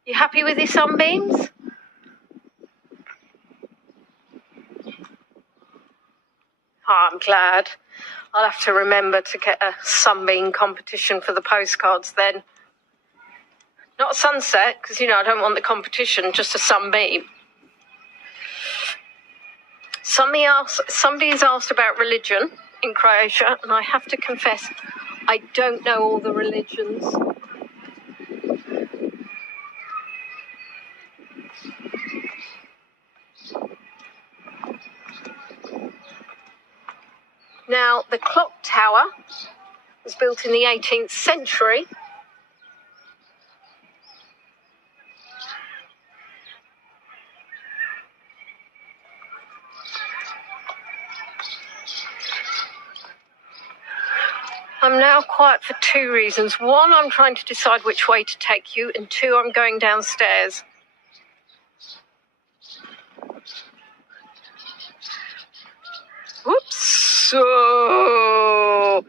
You happy with your sunbeams? Oh, I'm glad. I'll have to remember to get a sunbeam competition for the postcards then. Not a sunset, because, you know, I don't want the competition, just a sunbeam. Somebody has asked about religion in Croatia, and I have to confess, I don't know all the religions. Now, the clock tower was built in the 18th century. I'm now quiet for 2 reasons. 1, I'm trying to decide which way to take you, and 2, I'm going downstairs. Whoops. So,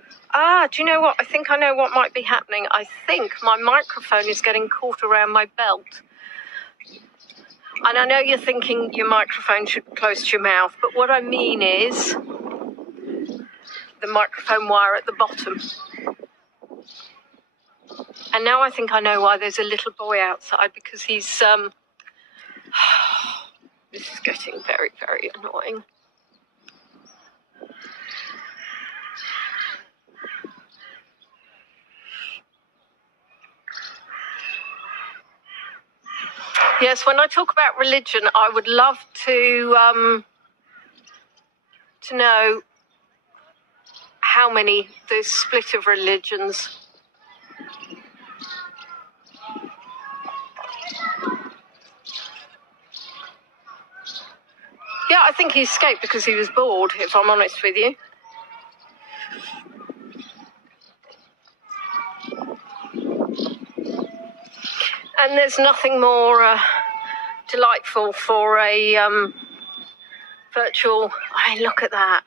do you know what? I think I know what might be happening. I think my microphone is getting caught around my belt. And I know you're thinking your microphone should be close to your mouth, but what I mean is the microphone wire at the bottom. And now I think I know why there's a little boy outside, because he's, this is getting very, very annoying. Yes, when I talk about religion, I would love to know how many, the split of religions. Yeah, I think he escaped because he was bored, if I'm honest with you. And there's nothing more delightful for a virtual... Hey, look at that.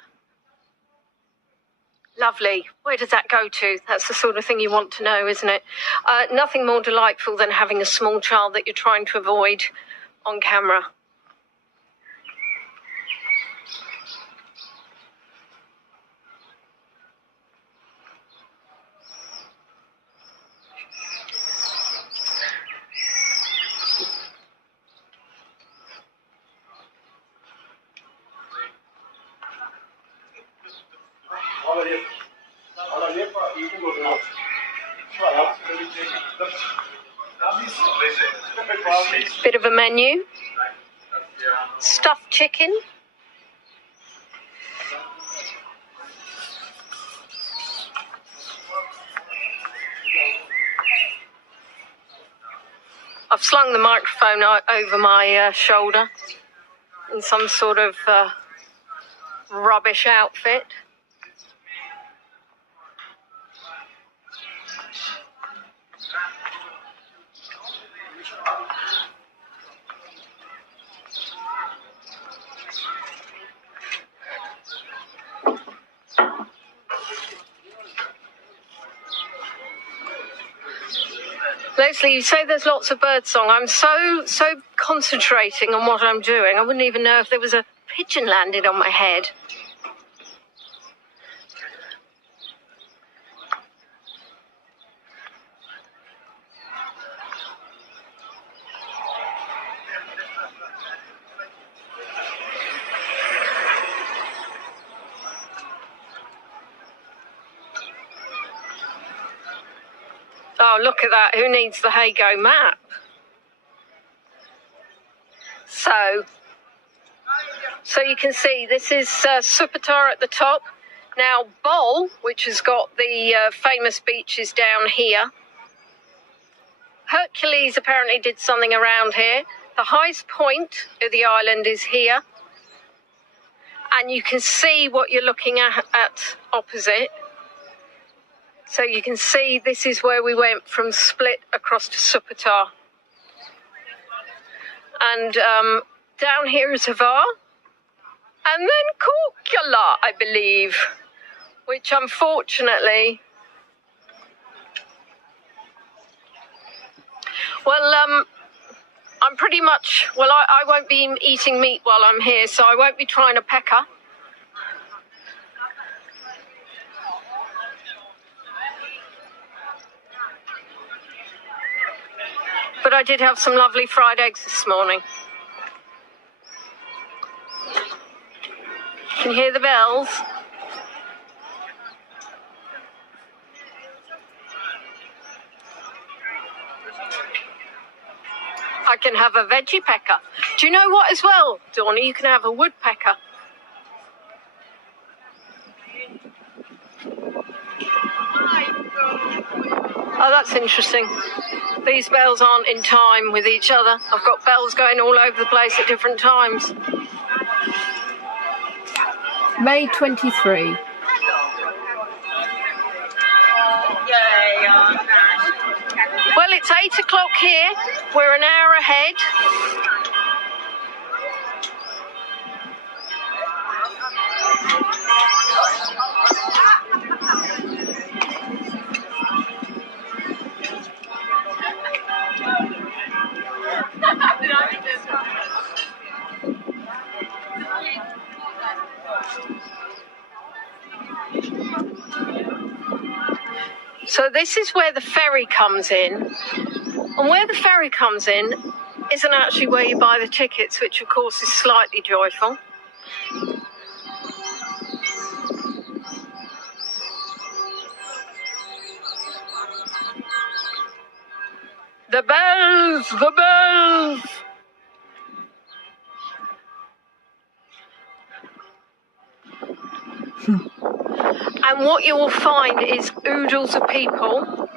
Lovely. Where does that go to? That's the sort of thing you want to know, isn't it? Nothing more delightful than having a small child that you're trying to avoid on camera. Bit of a menu. Stuffed chicken. I've slung the microphone over my shoulder in some sort of rubbish outfit. Leslie, you say there's lots of birdsong. I'm so concentrating on what I'm doing. I wouldn't even know if there was a pigeon landed on my head. Oh, look at that. Who needs the Hago map? So you can see this is Supetar at the top. Now, Bol, which has got the famous beaches down here. Hercules apparently did something around here. The highest point of the island is here. And you can see what you're looking at opposite. So you can see this is where we went from Split across to Supetar. And down here is Hvar. And then Korkala, I believe, which unfortunately... Well, I'm pretty much... Well, I won't be eating meat while I'm here, so I won't be trying a pecker. But I did have some lovely fried eggs this morning. Can you hear the bells? I can have a veggie pecker. Do you know what as well, Dawny? You can have a woodpecker. Oh, that's interesting. These bells aren't in time with each other. I've got bells going all over the place at different times. May 23. Well, it's 8 o'clock here. We're an hour ahead. So this is where the ferry comes in. And where the ferry comes in isn't actually where you buy the tickets, which of course is slightly joyful. The bells! The bells! And what you will find is oodles of people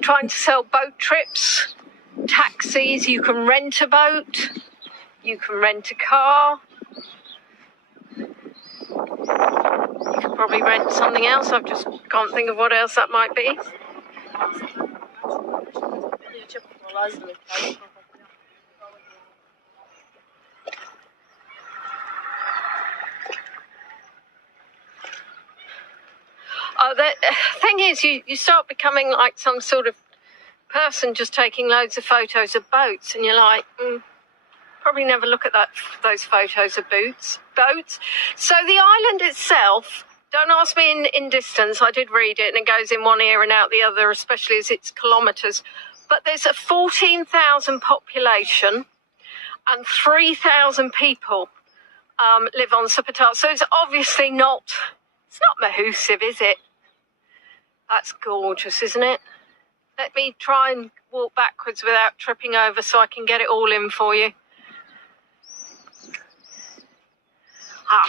trying to sell boat trips, taxis. You can rent a boat, you can rent a car, you can probably rent something else. I just can't think of what else that might be. Oh, the thing is, you start becoming like some sort of person just taking loads of photos of boats, and you're like, probably never look at those photos of boats. So the island itself, don't ask me in distance. I did read it, and it goes in one ear and out the other, especially as it's kilometres. But there's a 14,000 population, and 3,000 people live on Supetar. So it's obviously not. It's not Mahusive, is it? That's gorgeous, isn't it? Let me try and walk backwards without tripping over so I can get it all in for you. Ah,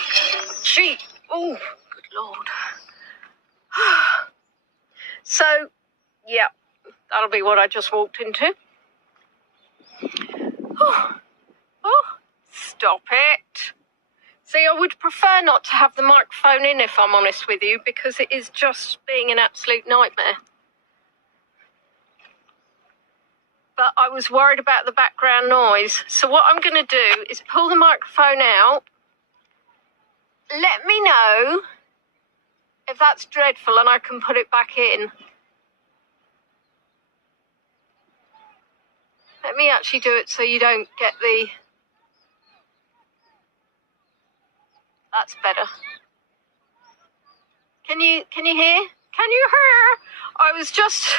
gee. Oh, good Lord. So, yeah, that'll be what I just walked into. Oh, stop it. See, I would prefer not to have the microphone in, if I'm honest with you, because it is just being an absolute nightmare. But I was worried about the background noise. So what I'm going to do is pull the microphone out. Let me know if that's dreadful and I can put it back in. Let me actually do it so you don't get the... That's better. Can you hear? Can you hear? I was just...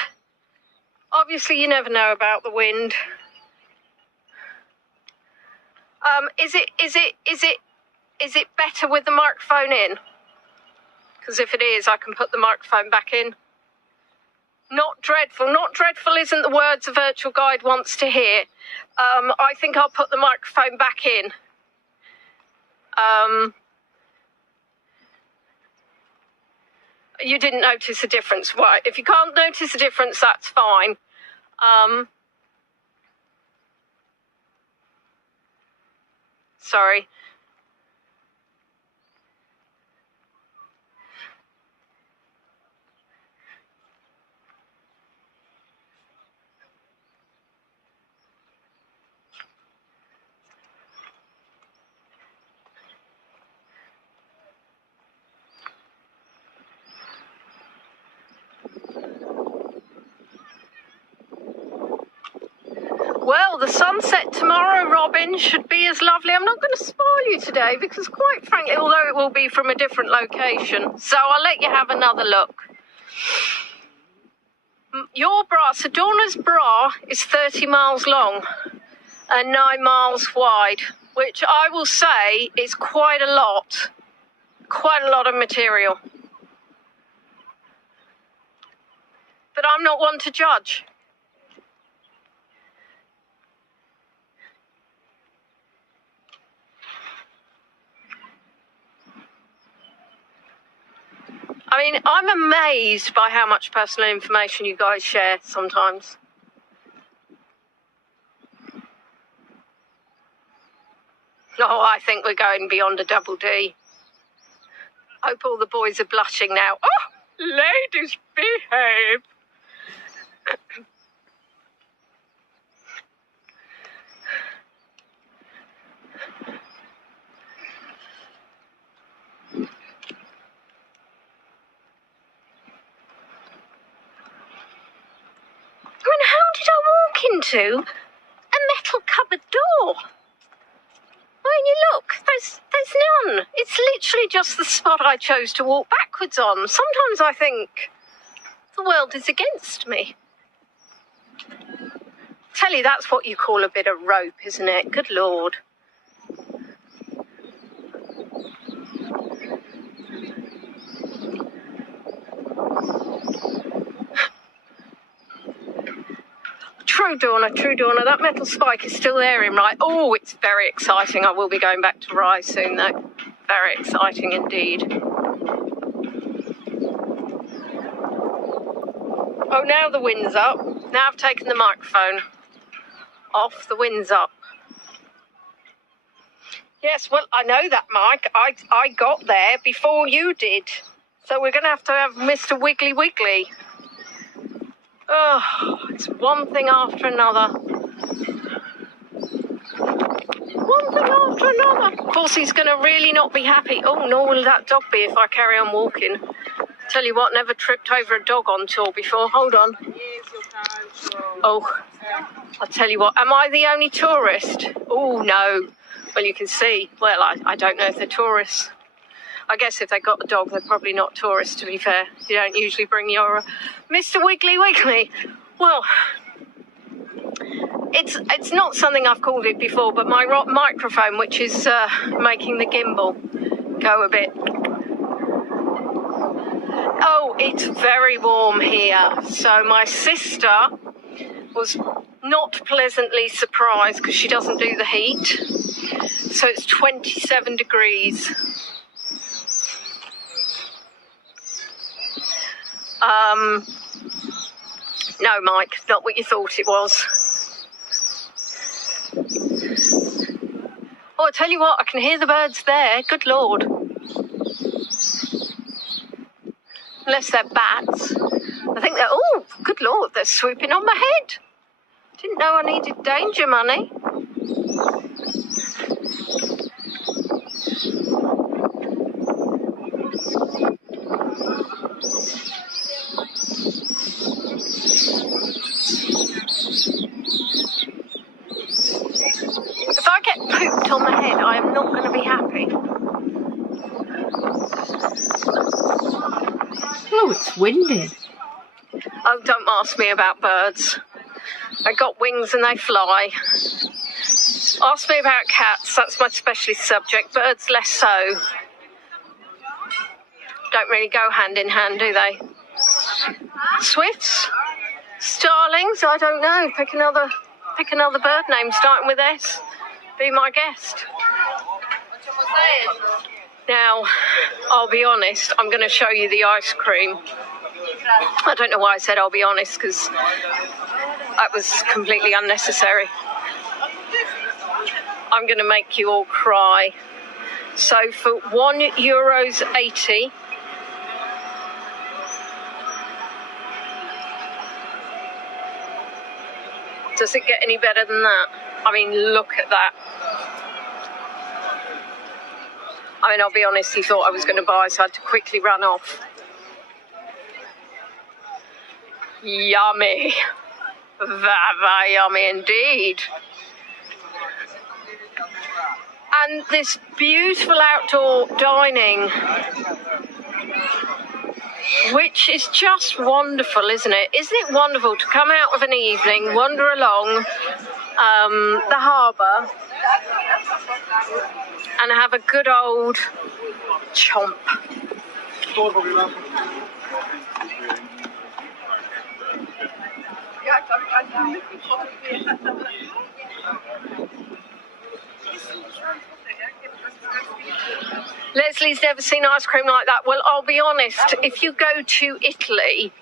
Obviously, you never know about the wind. Is it better with the microphone in? Because if it is, I can put the microphone back in. Not dreadful. Not dreadful isn't the words a virtual guide wants to hear. I think I'll put the microphone back in. You didn't notice a difference. Right. If you can't notice a difference, that's fine. Sorry. Well, the sunset tomorrow, Robin, should be as lovely. I'm not going to spoil you today because, quite frankly, although it will be from a different location, so I'll let you have another look. Your bra, Sedorna's bra is 30 miles long and 9 miles wide, which I will say is quite a lot of material. But I'm not one to judge. I mean, I'm amazed by how much personal information you guys share sometimes. Oh, I think we're going beyond a double D. Hope all the boys are blushing now. Oh, ladies, behave. Into a metal cupboard door. When you look, there's none. It's literally just the spot I chose to walk backwards on. Sometimes I think the world is against me. Tell you, that's what you call a bit of rope, isn't it? Good Lord. True, Donna. That metal spike is still there in right. Oh, it's very exciting. I will be going back to Rye soon, though. Very exciting indeed. Oh, now the wind's up. Now I've taken the microphone off. The wind's up. Yes, well, I know that, Mike. I got there before you did. So we're going to have Mr. Wiggly Wiggly. Oh, it's one thing after another. One thing after another. Of course, he's going to really not be happy. Oh, nor will that dog be if I carry on walking. Tell you what, never tripped over a dog on tour before. Hold on. Oh, I'll tell you what. Am I the only tourist? Oh, no. Well, you can see. Well, I don't know if they're tourists. I guess if they got a dog, they're probably not tourists, to be fair. You don't usually bring your Mr. Wiggly Wiggly. Well, it's not something I've called it before, but my microphone, which is making the gimbal go a bit. Oh, it's very warm here. So my sister was not pleasantly surprised because she doesn't do the heat. So it's 27 degrees. No, Mike, not what you thought it was. Oh, I tell you what, I can hear the birds there. Good Lord. Unless they're bats. I think they're, oh, good Lord, they're swooping on my head. Didn't know I needed danger money. If I get pooped on the head, I am not going to be happy. Oh, it's windy. Oh, don't ask me about birds. They got wings and they fly. Ask me about cats, that's my specialist subject. Birds less so. Don't really go hand in hand, do they? Swifts? Starlings? I don't know. Pick another bird name starting with S. Be my guest. Now, I'll be honest, I'm going to show you the ice cream. I don't know why I said I'll be honest, because that was completely unnecessary. I'm going to make you all cry. So for €1.80, does it get any better than that? I mean, look at that. I mean, I'll be honest, he thought I was going to buy, so I had to quickly run off. Yummy. Very yummy indeed. And this beautiful outdoor dining, which is just wonderful, isn't it? Isn't it wonderful to come out of an evening, wander along the harbour and have a good old chomp. Leslie's never seen ice cream like that. Well, I'll be honest, if you go to Italy,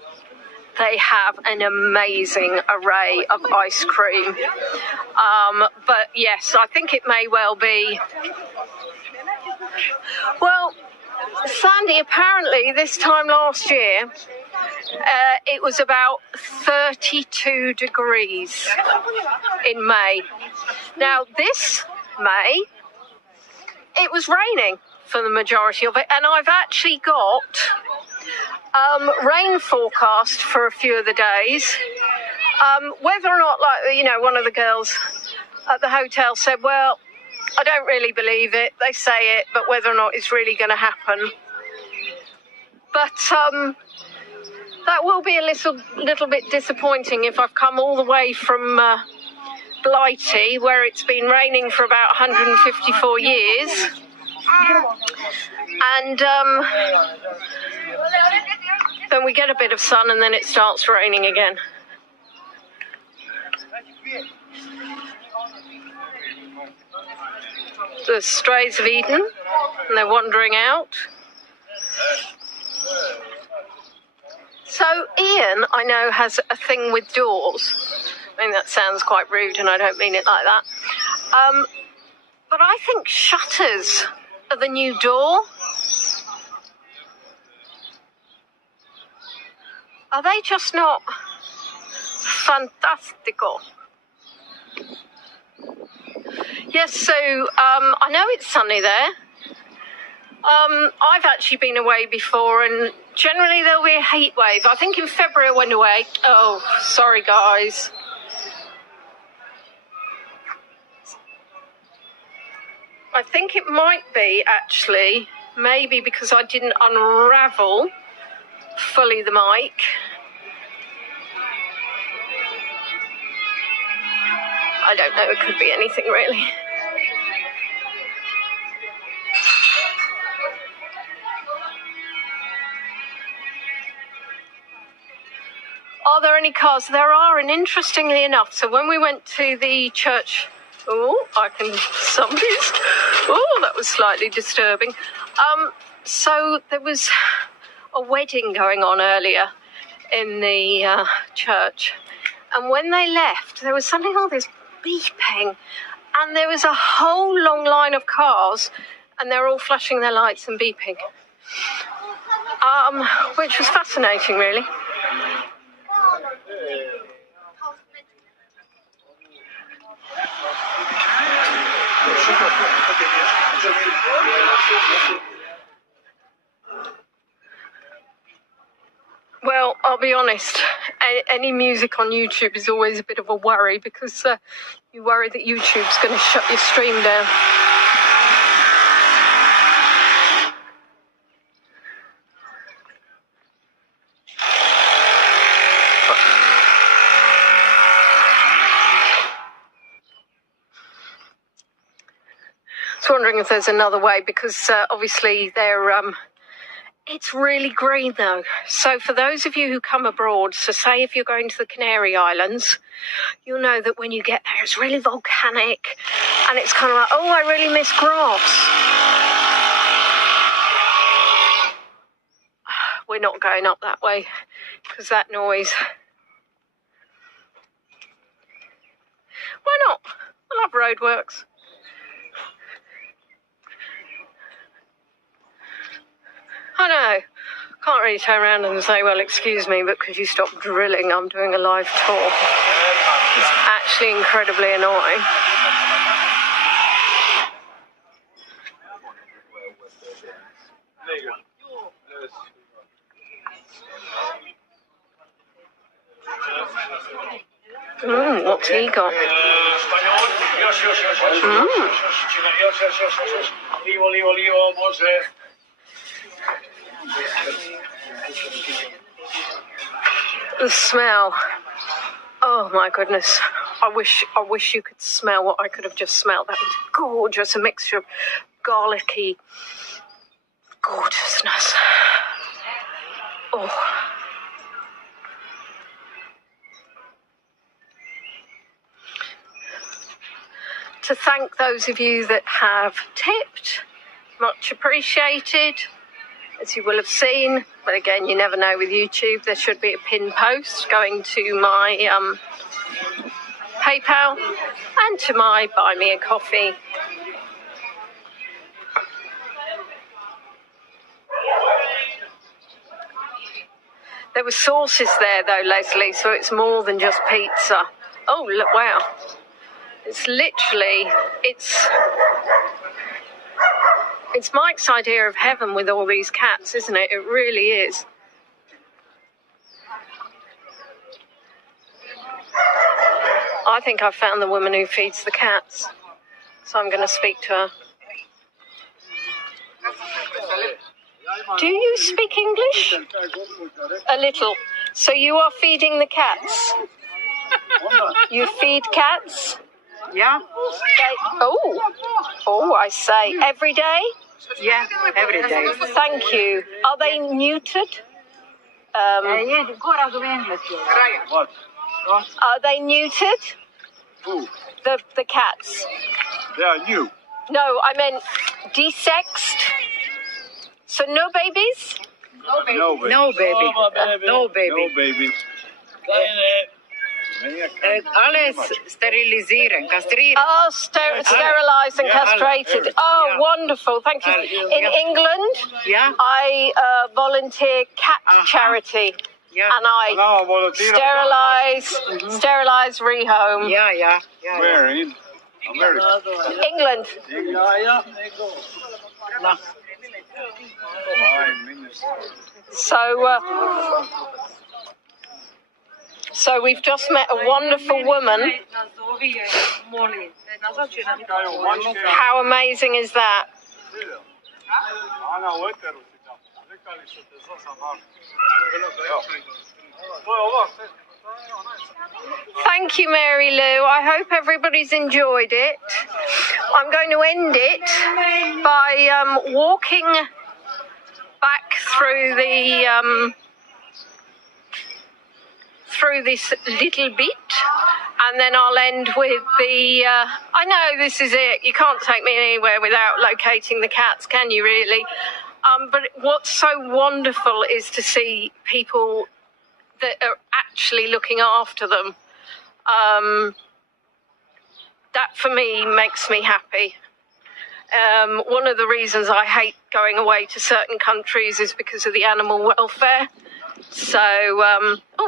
they have an amazing array of ice cream. But yes, I think it may well be. Well, Sandy, apparently this time last year, it was about 32 degrees in May. Now, this May, it was raining for the majority of it, and I've actually got rain forecast for a few of the days. Whether or not, like, you know, one of the girls at the hotel said, well, I don't really believe it. They say it, but whether or not it's really going to happen. But that will be a little bit disappointing if I've come all the way from Blighty, where it's been raining for about 154 years. And then we get a bit of sun and then it starts raining again. The strays of Eden, and they're wandering out. So Ian, I know, has a thing with doors. I mean, that sounds quite rude and I don't mean it like that. But I think shutters are the new door. Are they just not fantastico? Yes, so I know it's sunny there. I've actually been away before, and generally there'll be a heat wave. I think in February I went away. Oh, sorry guys. I think it might be actually, maybe because I didn't unravel fully the mic. I don't know, it could be anything really. Are there any cars? There are, and interestingly enough, so when we went to the church, that was slightly disturbing. So there was a wedding going on earlier in the church, and when they left, there was suddenly all this beeping, and there was a whole long line of cars, and they're all flashing their lights and beeping, which was fascinating, really. Well, I'll be honest, any music on YouTube is always a bit of a worry, because you worry that YouTube's going to shut your stream down. I was wondering if there's another way, because obviously they're... It's really green though. So for those of you who come abroad, so say if you're going to the Canary Islands, you'll know that when you get there, it's really volcanic, and it's kind of like, oh, I really miss grass. We're not going up that way, because that noise. Why not? I love roadworks. I know, can't really turn around and say, well, excuse me, but could you stop drilling? I'm doing a live tour. It's actually incredibly annoying. What's he got? The smell. Oh my goodness. I wish you could smell what I could have just smelled. That was gorgeous. A mixture of garlicky gorgeousness. Oh. To thank those of you that have tipped, much appreciated. As you will have seen, but again, you never know with YouTube, there should be a pinned post going to my PayPal and to my Buy Me a Coffee. There were sauces there though, Leslie, so it's more than just pizza. Oh, look, wow. It's literally, it's Mike's idea of heaven with all these cats, isn't it? It really is. I think I've found the woman who feeds the cats, so I'm going to speak to her. Do you speak English? A little. So you are feeding the cats? You feed cats? Yeah. Oh, I say. Every day? Yeah, every day. Thank you. Are they neutered? What? Are they neutered? Who? The cats. They are new. No, I meant desexed. So no babies? No baby. No baby. No baby. No baby. Alle sterilizieren, castreren. Oh, sterilised and castrated. Oh, yeah. Wonderful. Thank you. In England, Yeah. I volunteer cat charity. Yeah. And I sterilise, rehome. Yeah. Where in America? England. No. So we've just met a wonderful woman. How amazing is that? Thank you, Mary Lou. I hope everybody's enjoyed it. I'm going to end it by walking back through through this little bit, and then I'll end with the, I know this is it, you can't take me anywhere without locating the cats, can you really? But what's so wonderful is to see people that are actually looking after them. That for me makes me happy. One of the reasons I hate going away to certain countries is because of the animal welfare. So,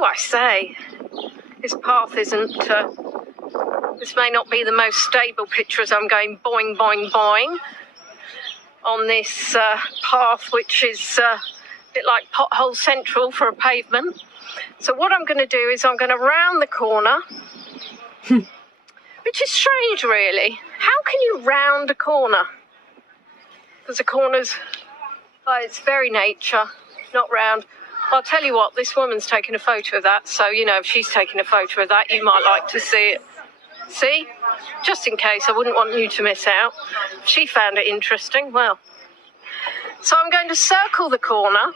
I say, this path isn't, this may not be the most stable picture as I'm going boing, boing, boing on this path, which is a bit like pothole central for a pavement. So what I'm going to do is I'm going to round the corner, which is strange, really. How can you round a corner? Because a corner's, by its very nature, not round. I'll tell you what, this woman's taken a photo of that, so, you know, if she's taken a photo of that, you might like to see it. See? Just in case, I wouldn't want you to miss out. If she found it interesting, well. So I'm going to circle the corner,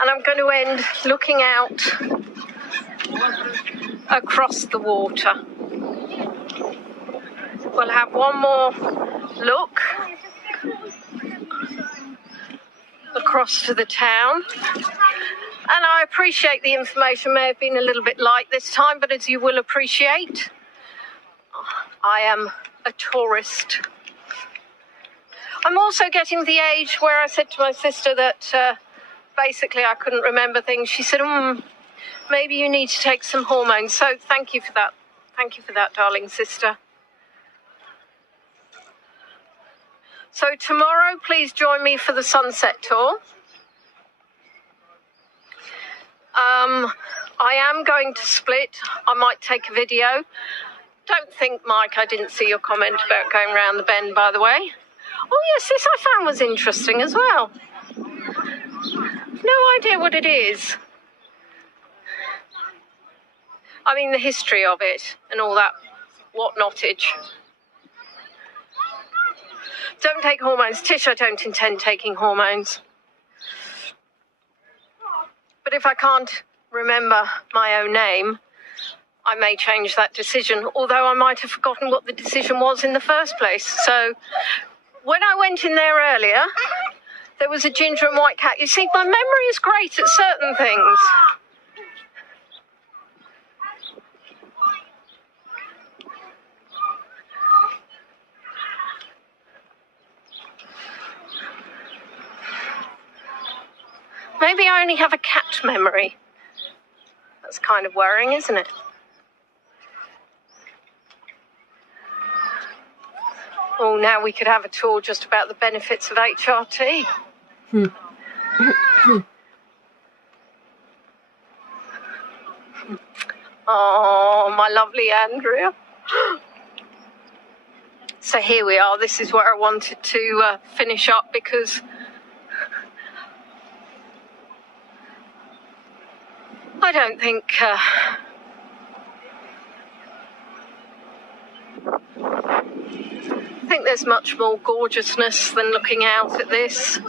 and I'm going to end looking out across the water. We'll have one more look across to the town. And I appreciate the information may have been a little bit light this time, but as you will appreciate, I am a tourist. I'm also getting to the age where I said to my sister that basically I couldn't remember things. She said, maybe you need to take some hormones. So thank you for that. Thank you for that, darling sister. So tomorrow, please join me for the sunset tour. I am going to Split. I might take a video. Don't think, Mike, I didn't see your comment about going round the bend, by the way. Oh, yes, this I found was interesting as well. No idea what it is. I mean, the history of it and all that whatnotage. Don't take hormones. Tish, I don't intend taking hormones. But if I can't remember my own name, I may change that decision, although I might have forgotten what the decision was in the first place. So when I went in there earlier, there was a ginger and white cat. You see, my memory is great at certain things. Maybe I only have a cat memory. That's kind of worrying, isn't it? Oh, now we could have a tour just about the benefits of HRT. Oh, my lovely Andrea. So here we are. This is where I wanted to finish up because I don't think there's much more gorgeousness than looking out at this.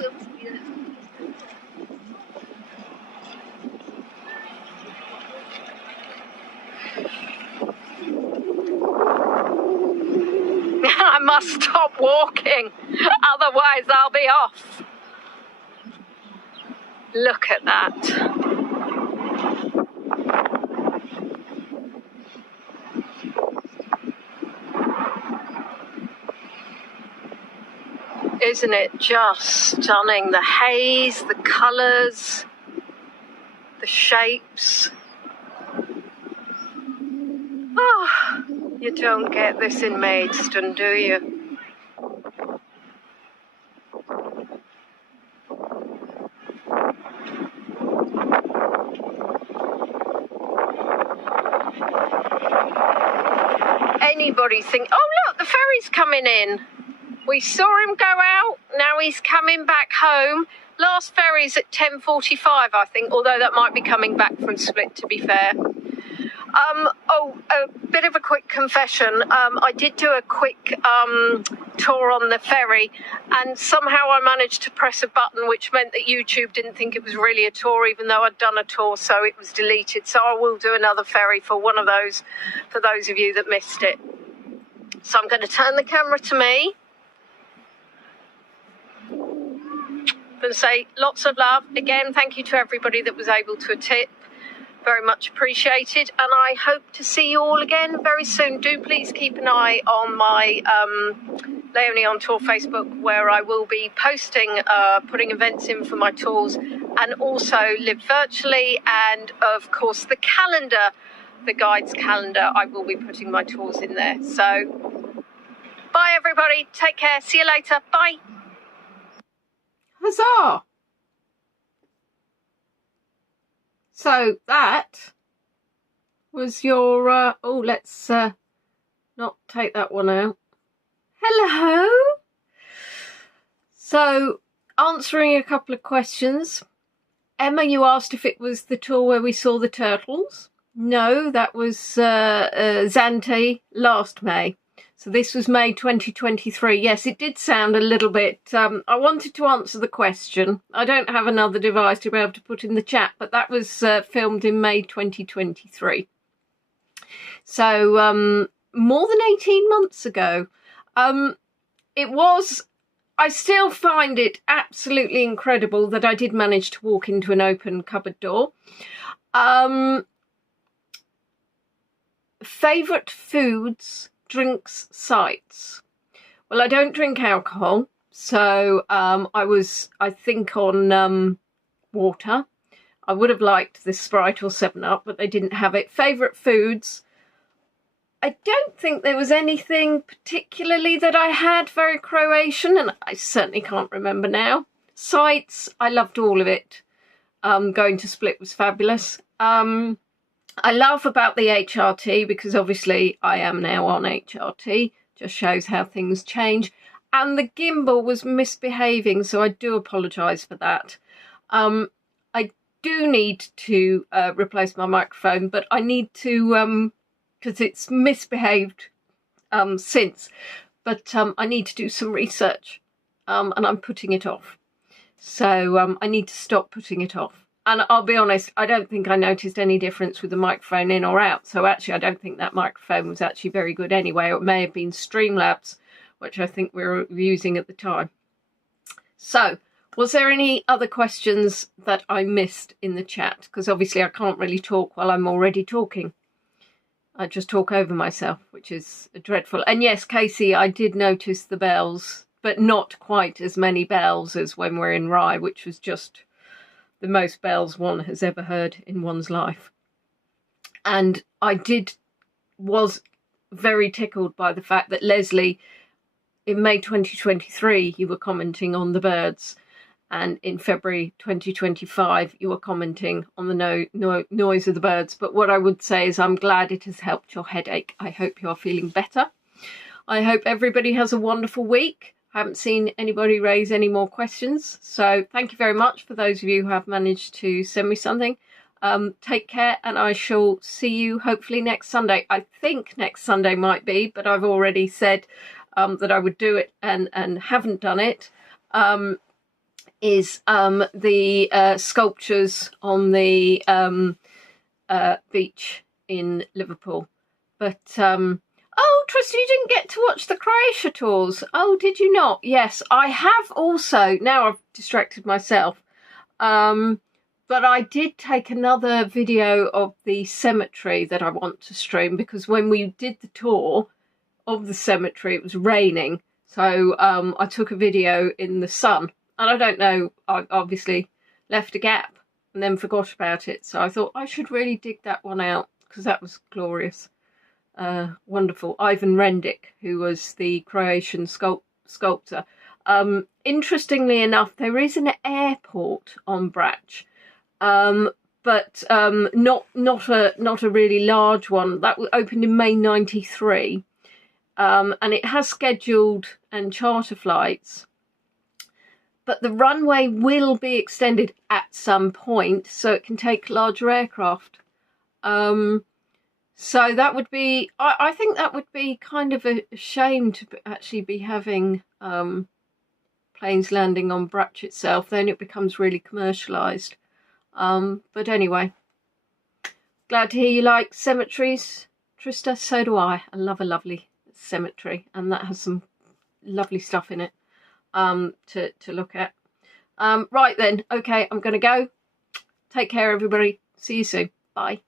I must stop walking, otherwise I'll be off. Look at that. Isn't it just stunning? The haze, the colours, the shapes. Oh, you don't get this in Maidstone, do you? Anybody think, oh look, the ferry's coming in. We saw him go out, now he's coming back home. Last ferry's at 10:45, I think, although that might be coming back from Split, to be fair. Oh, a bit of a quick confession. I did do a quick tour on the ferry, and somehow I managed to press a button which meant that YouTube didn't think it was really a tour, even though I'd done a tour, so it was deleted. So I will do another ferry for one of those, for those of you that missed it. So I'm going to turn the camera to me. I'm going to say lots of love. Again, thank you to everybody that was able to tip. Very much appreciated, and I hope to see you all again very soon. Do please keep an eye on my Leonie on Tour Facebook, where I will be posting, putting events in for my tours, and also Live Virtually, and of course the calendar, the guide's calendar. I will be putting my tours in there. So bye everybody, take care, see you later, bye. Huzzah! So that was your, oh, let's not take that one out. Hello! So, answering a couple of questions. Emma, you asked if it was the tour where we saw the turtles. No, that was Zante last May. So this was May 2023. Yes, it did sound a little bit... I wanted to answer the question. I don't have another device to be able to put in the chat, but that was filmed in May 2023. So more than 18 months ago. It was... I still find it absolutely incredible that I did manage to walk into an open cupboard door. Favourite foods... drinks, sites. Well, I don't drink alcohol, so I think on water. I would have liked this Sprite or 7-Up, but they didn't have it. Favourite foods. I don't think there was anything particularly that I had very Croatian, and I certainly can't remember now. Sites, I loved all of it. Going to Split was fabulous. I love about the HRT, because obviously I am now on HRT, just shows how things change. And the gimbal was misbehaving, so I do apologise for that. I do need to replace my microphone, but I need to, because it's misbehaved since, but I need to do some research, and I'm putting it off. So I need to stop putting it off. And I'll be honest, I don't think I noticed any difference with the microphone in or out. So actually, I don't think that microphone was actually very good anyway. It may have been Streamlabs, which I think we were using at the time. So, was there any other questions that I missed in the chat? Because obviously I can't really talk while I'm already talking. I just talk over myself, which is dreadful. And yes, Casey, I did notice the bells, but not quite as many bells as when we're in Rye, which was just... the most bells one has ever heard in one's life. And I was very tickled by the fact that Leslie, in May 2023, you were commenting on the birds. And in February 2025, you were commenting on the noise of the birds. But what I would say is I'm glad it has helped your headache. I hope you are feeling better. I hope everybody has a wonderful week. I haven't seen anybody raise any more questions, so thank you very much for those of you who have managed to send me something. Take care, and I shall see you hopefully next Sunday. I think next Sunday might be, but I've already said that I would do it and haven't done it. Is the sculptures on the beach in Liverpool. But oh, Trista, you didn't get to watch the Croatia tours. Oh, did you not? Yes, I have also. Now I've distracted myself. But I did take another video of the cemetery that I want to stream, because when we did the tour of the cemetery, it was raining. So I took a video in the sun. And I don't know, I obviously left a gap and then forgot about it. So I thought I should really dig that one out, because that was glorious. Wonderful. Ivan Rendic, who was the Croatian sculptor. Interestingly enough, there is an airport on Brač, but not a really large one. That opened in May '93, and it has scheduled and charter flights. But the runway will be extended at some point, so it can take larger aircraft. So that would be, I think that would be kind of a shame to actually be having planes landing on Brach itself. Then it becomes really commercialised. But anyway, glad to hear you like cemeteries, Trista. So do I. I love a lovely cemetery, and that has some lovely stuff in it to look at. Right then, okay, I'm going to go. Take care, everybody. See you soon. Bye.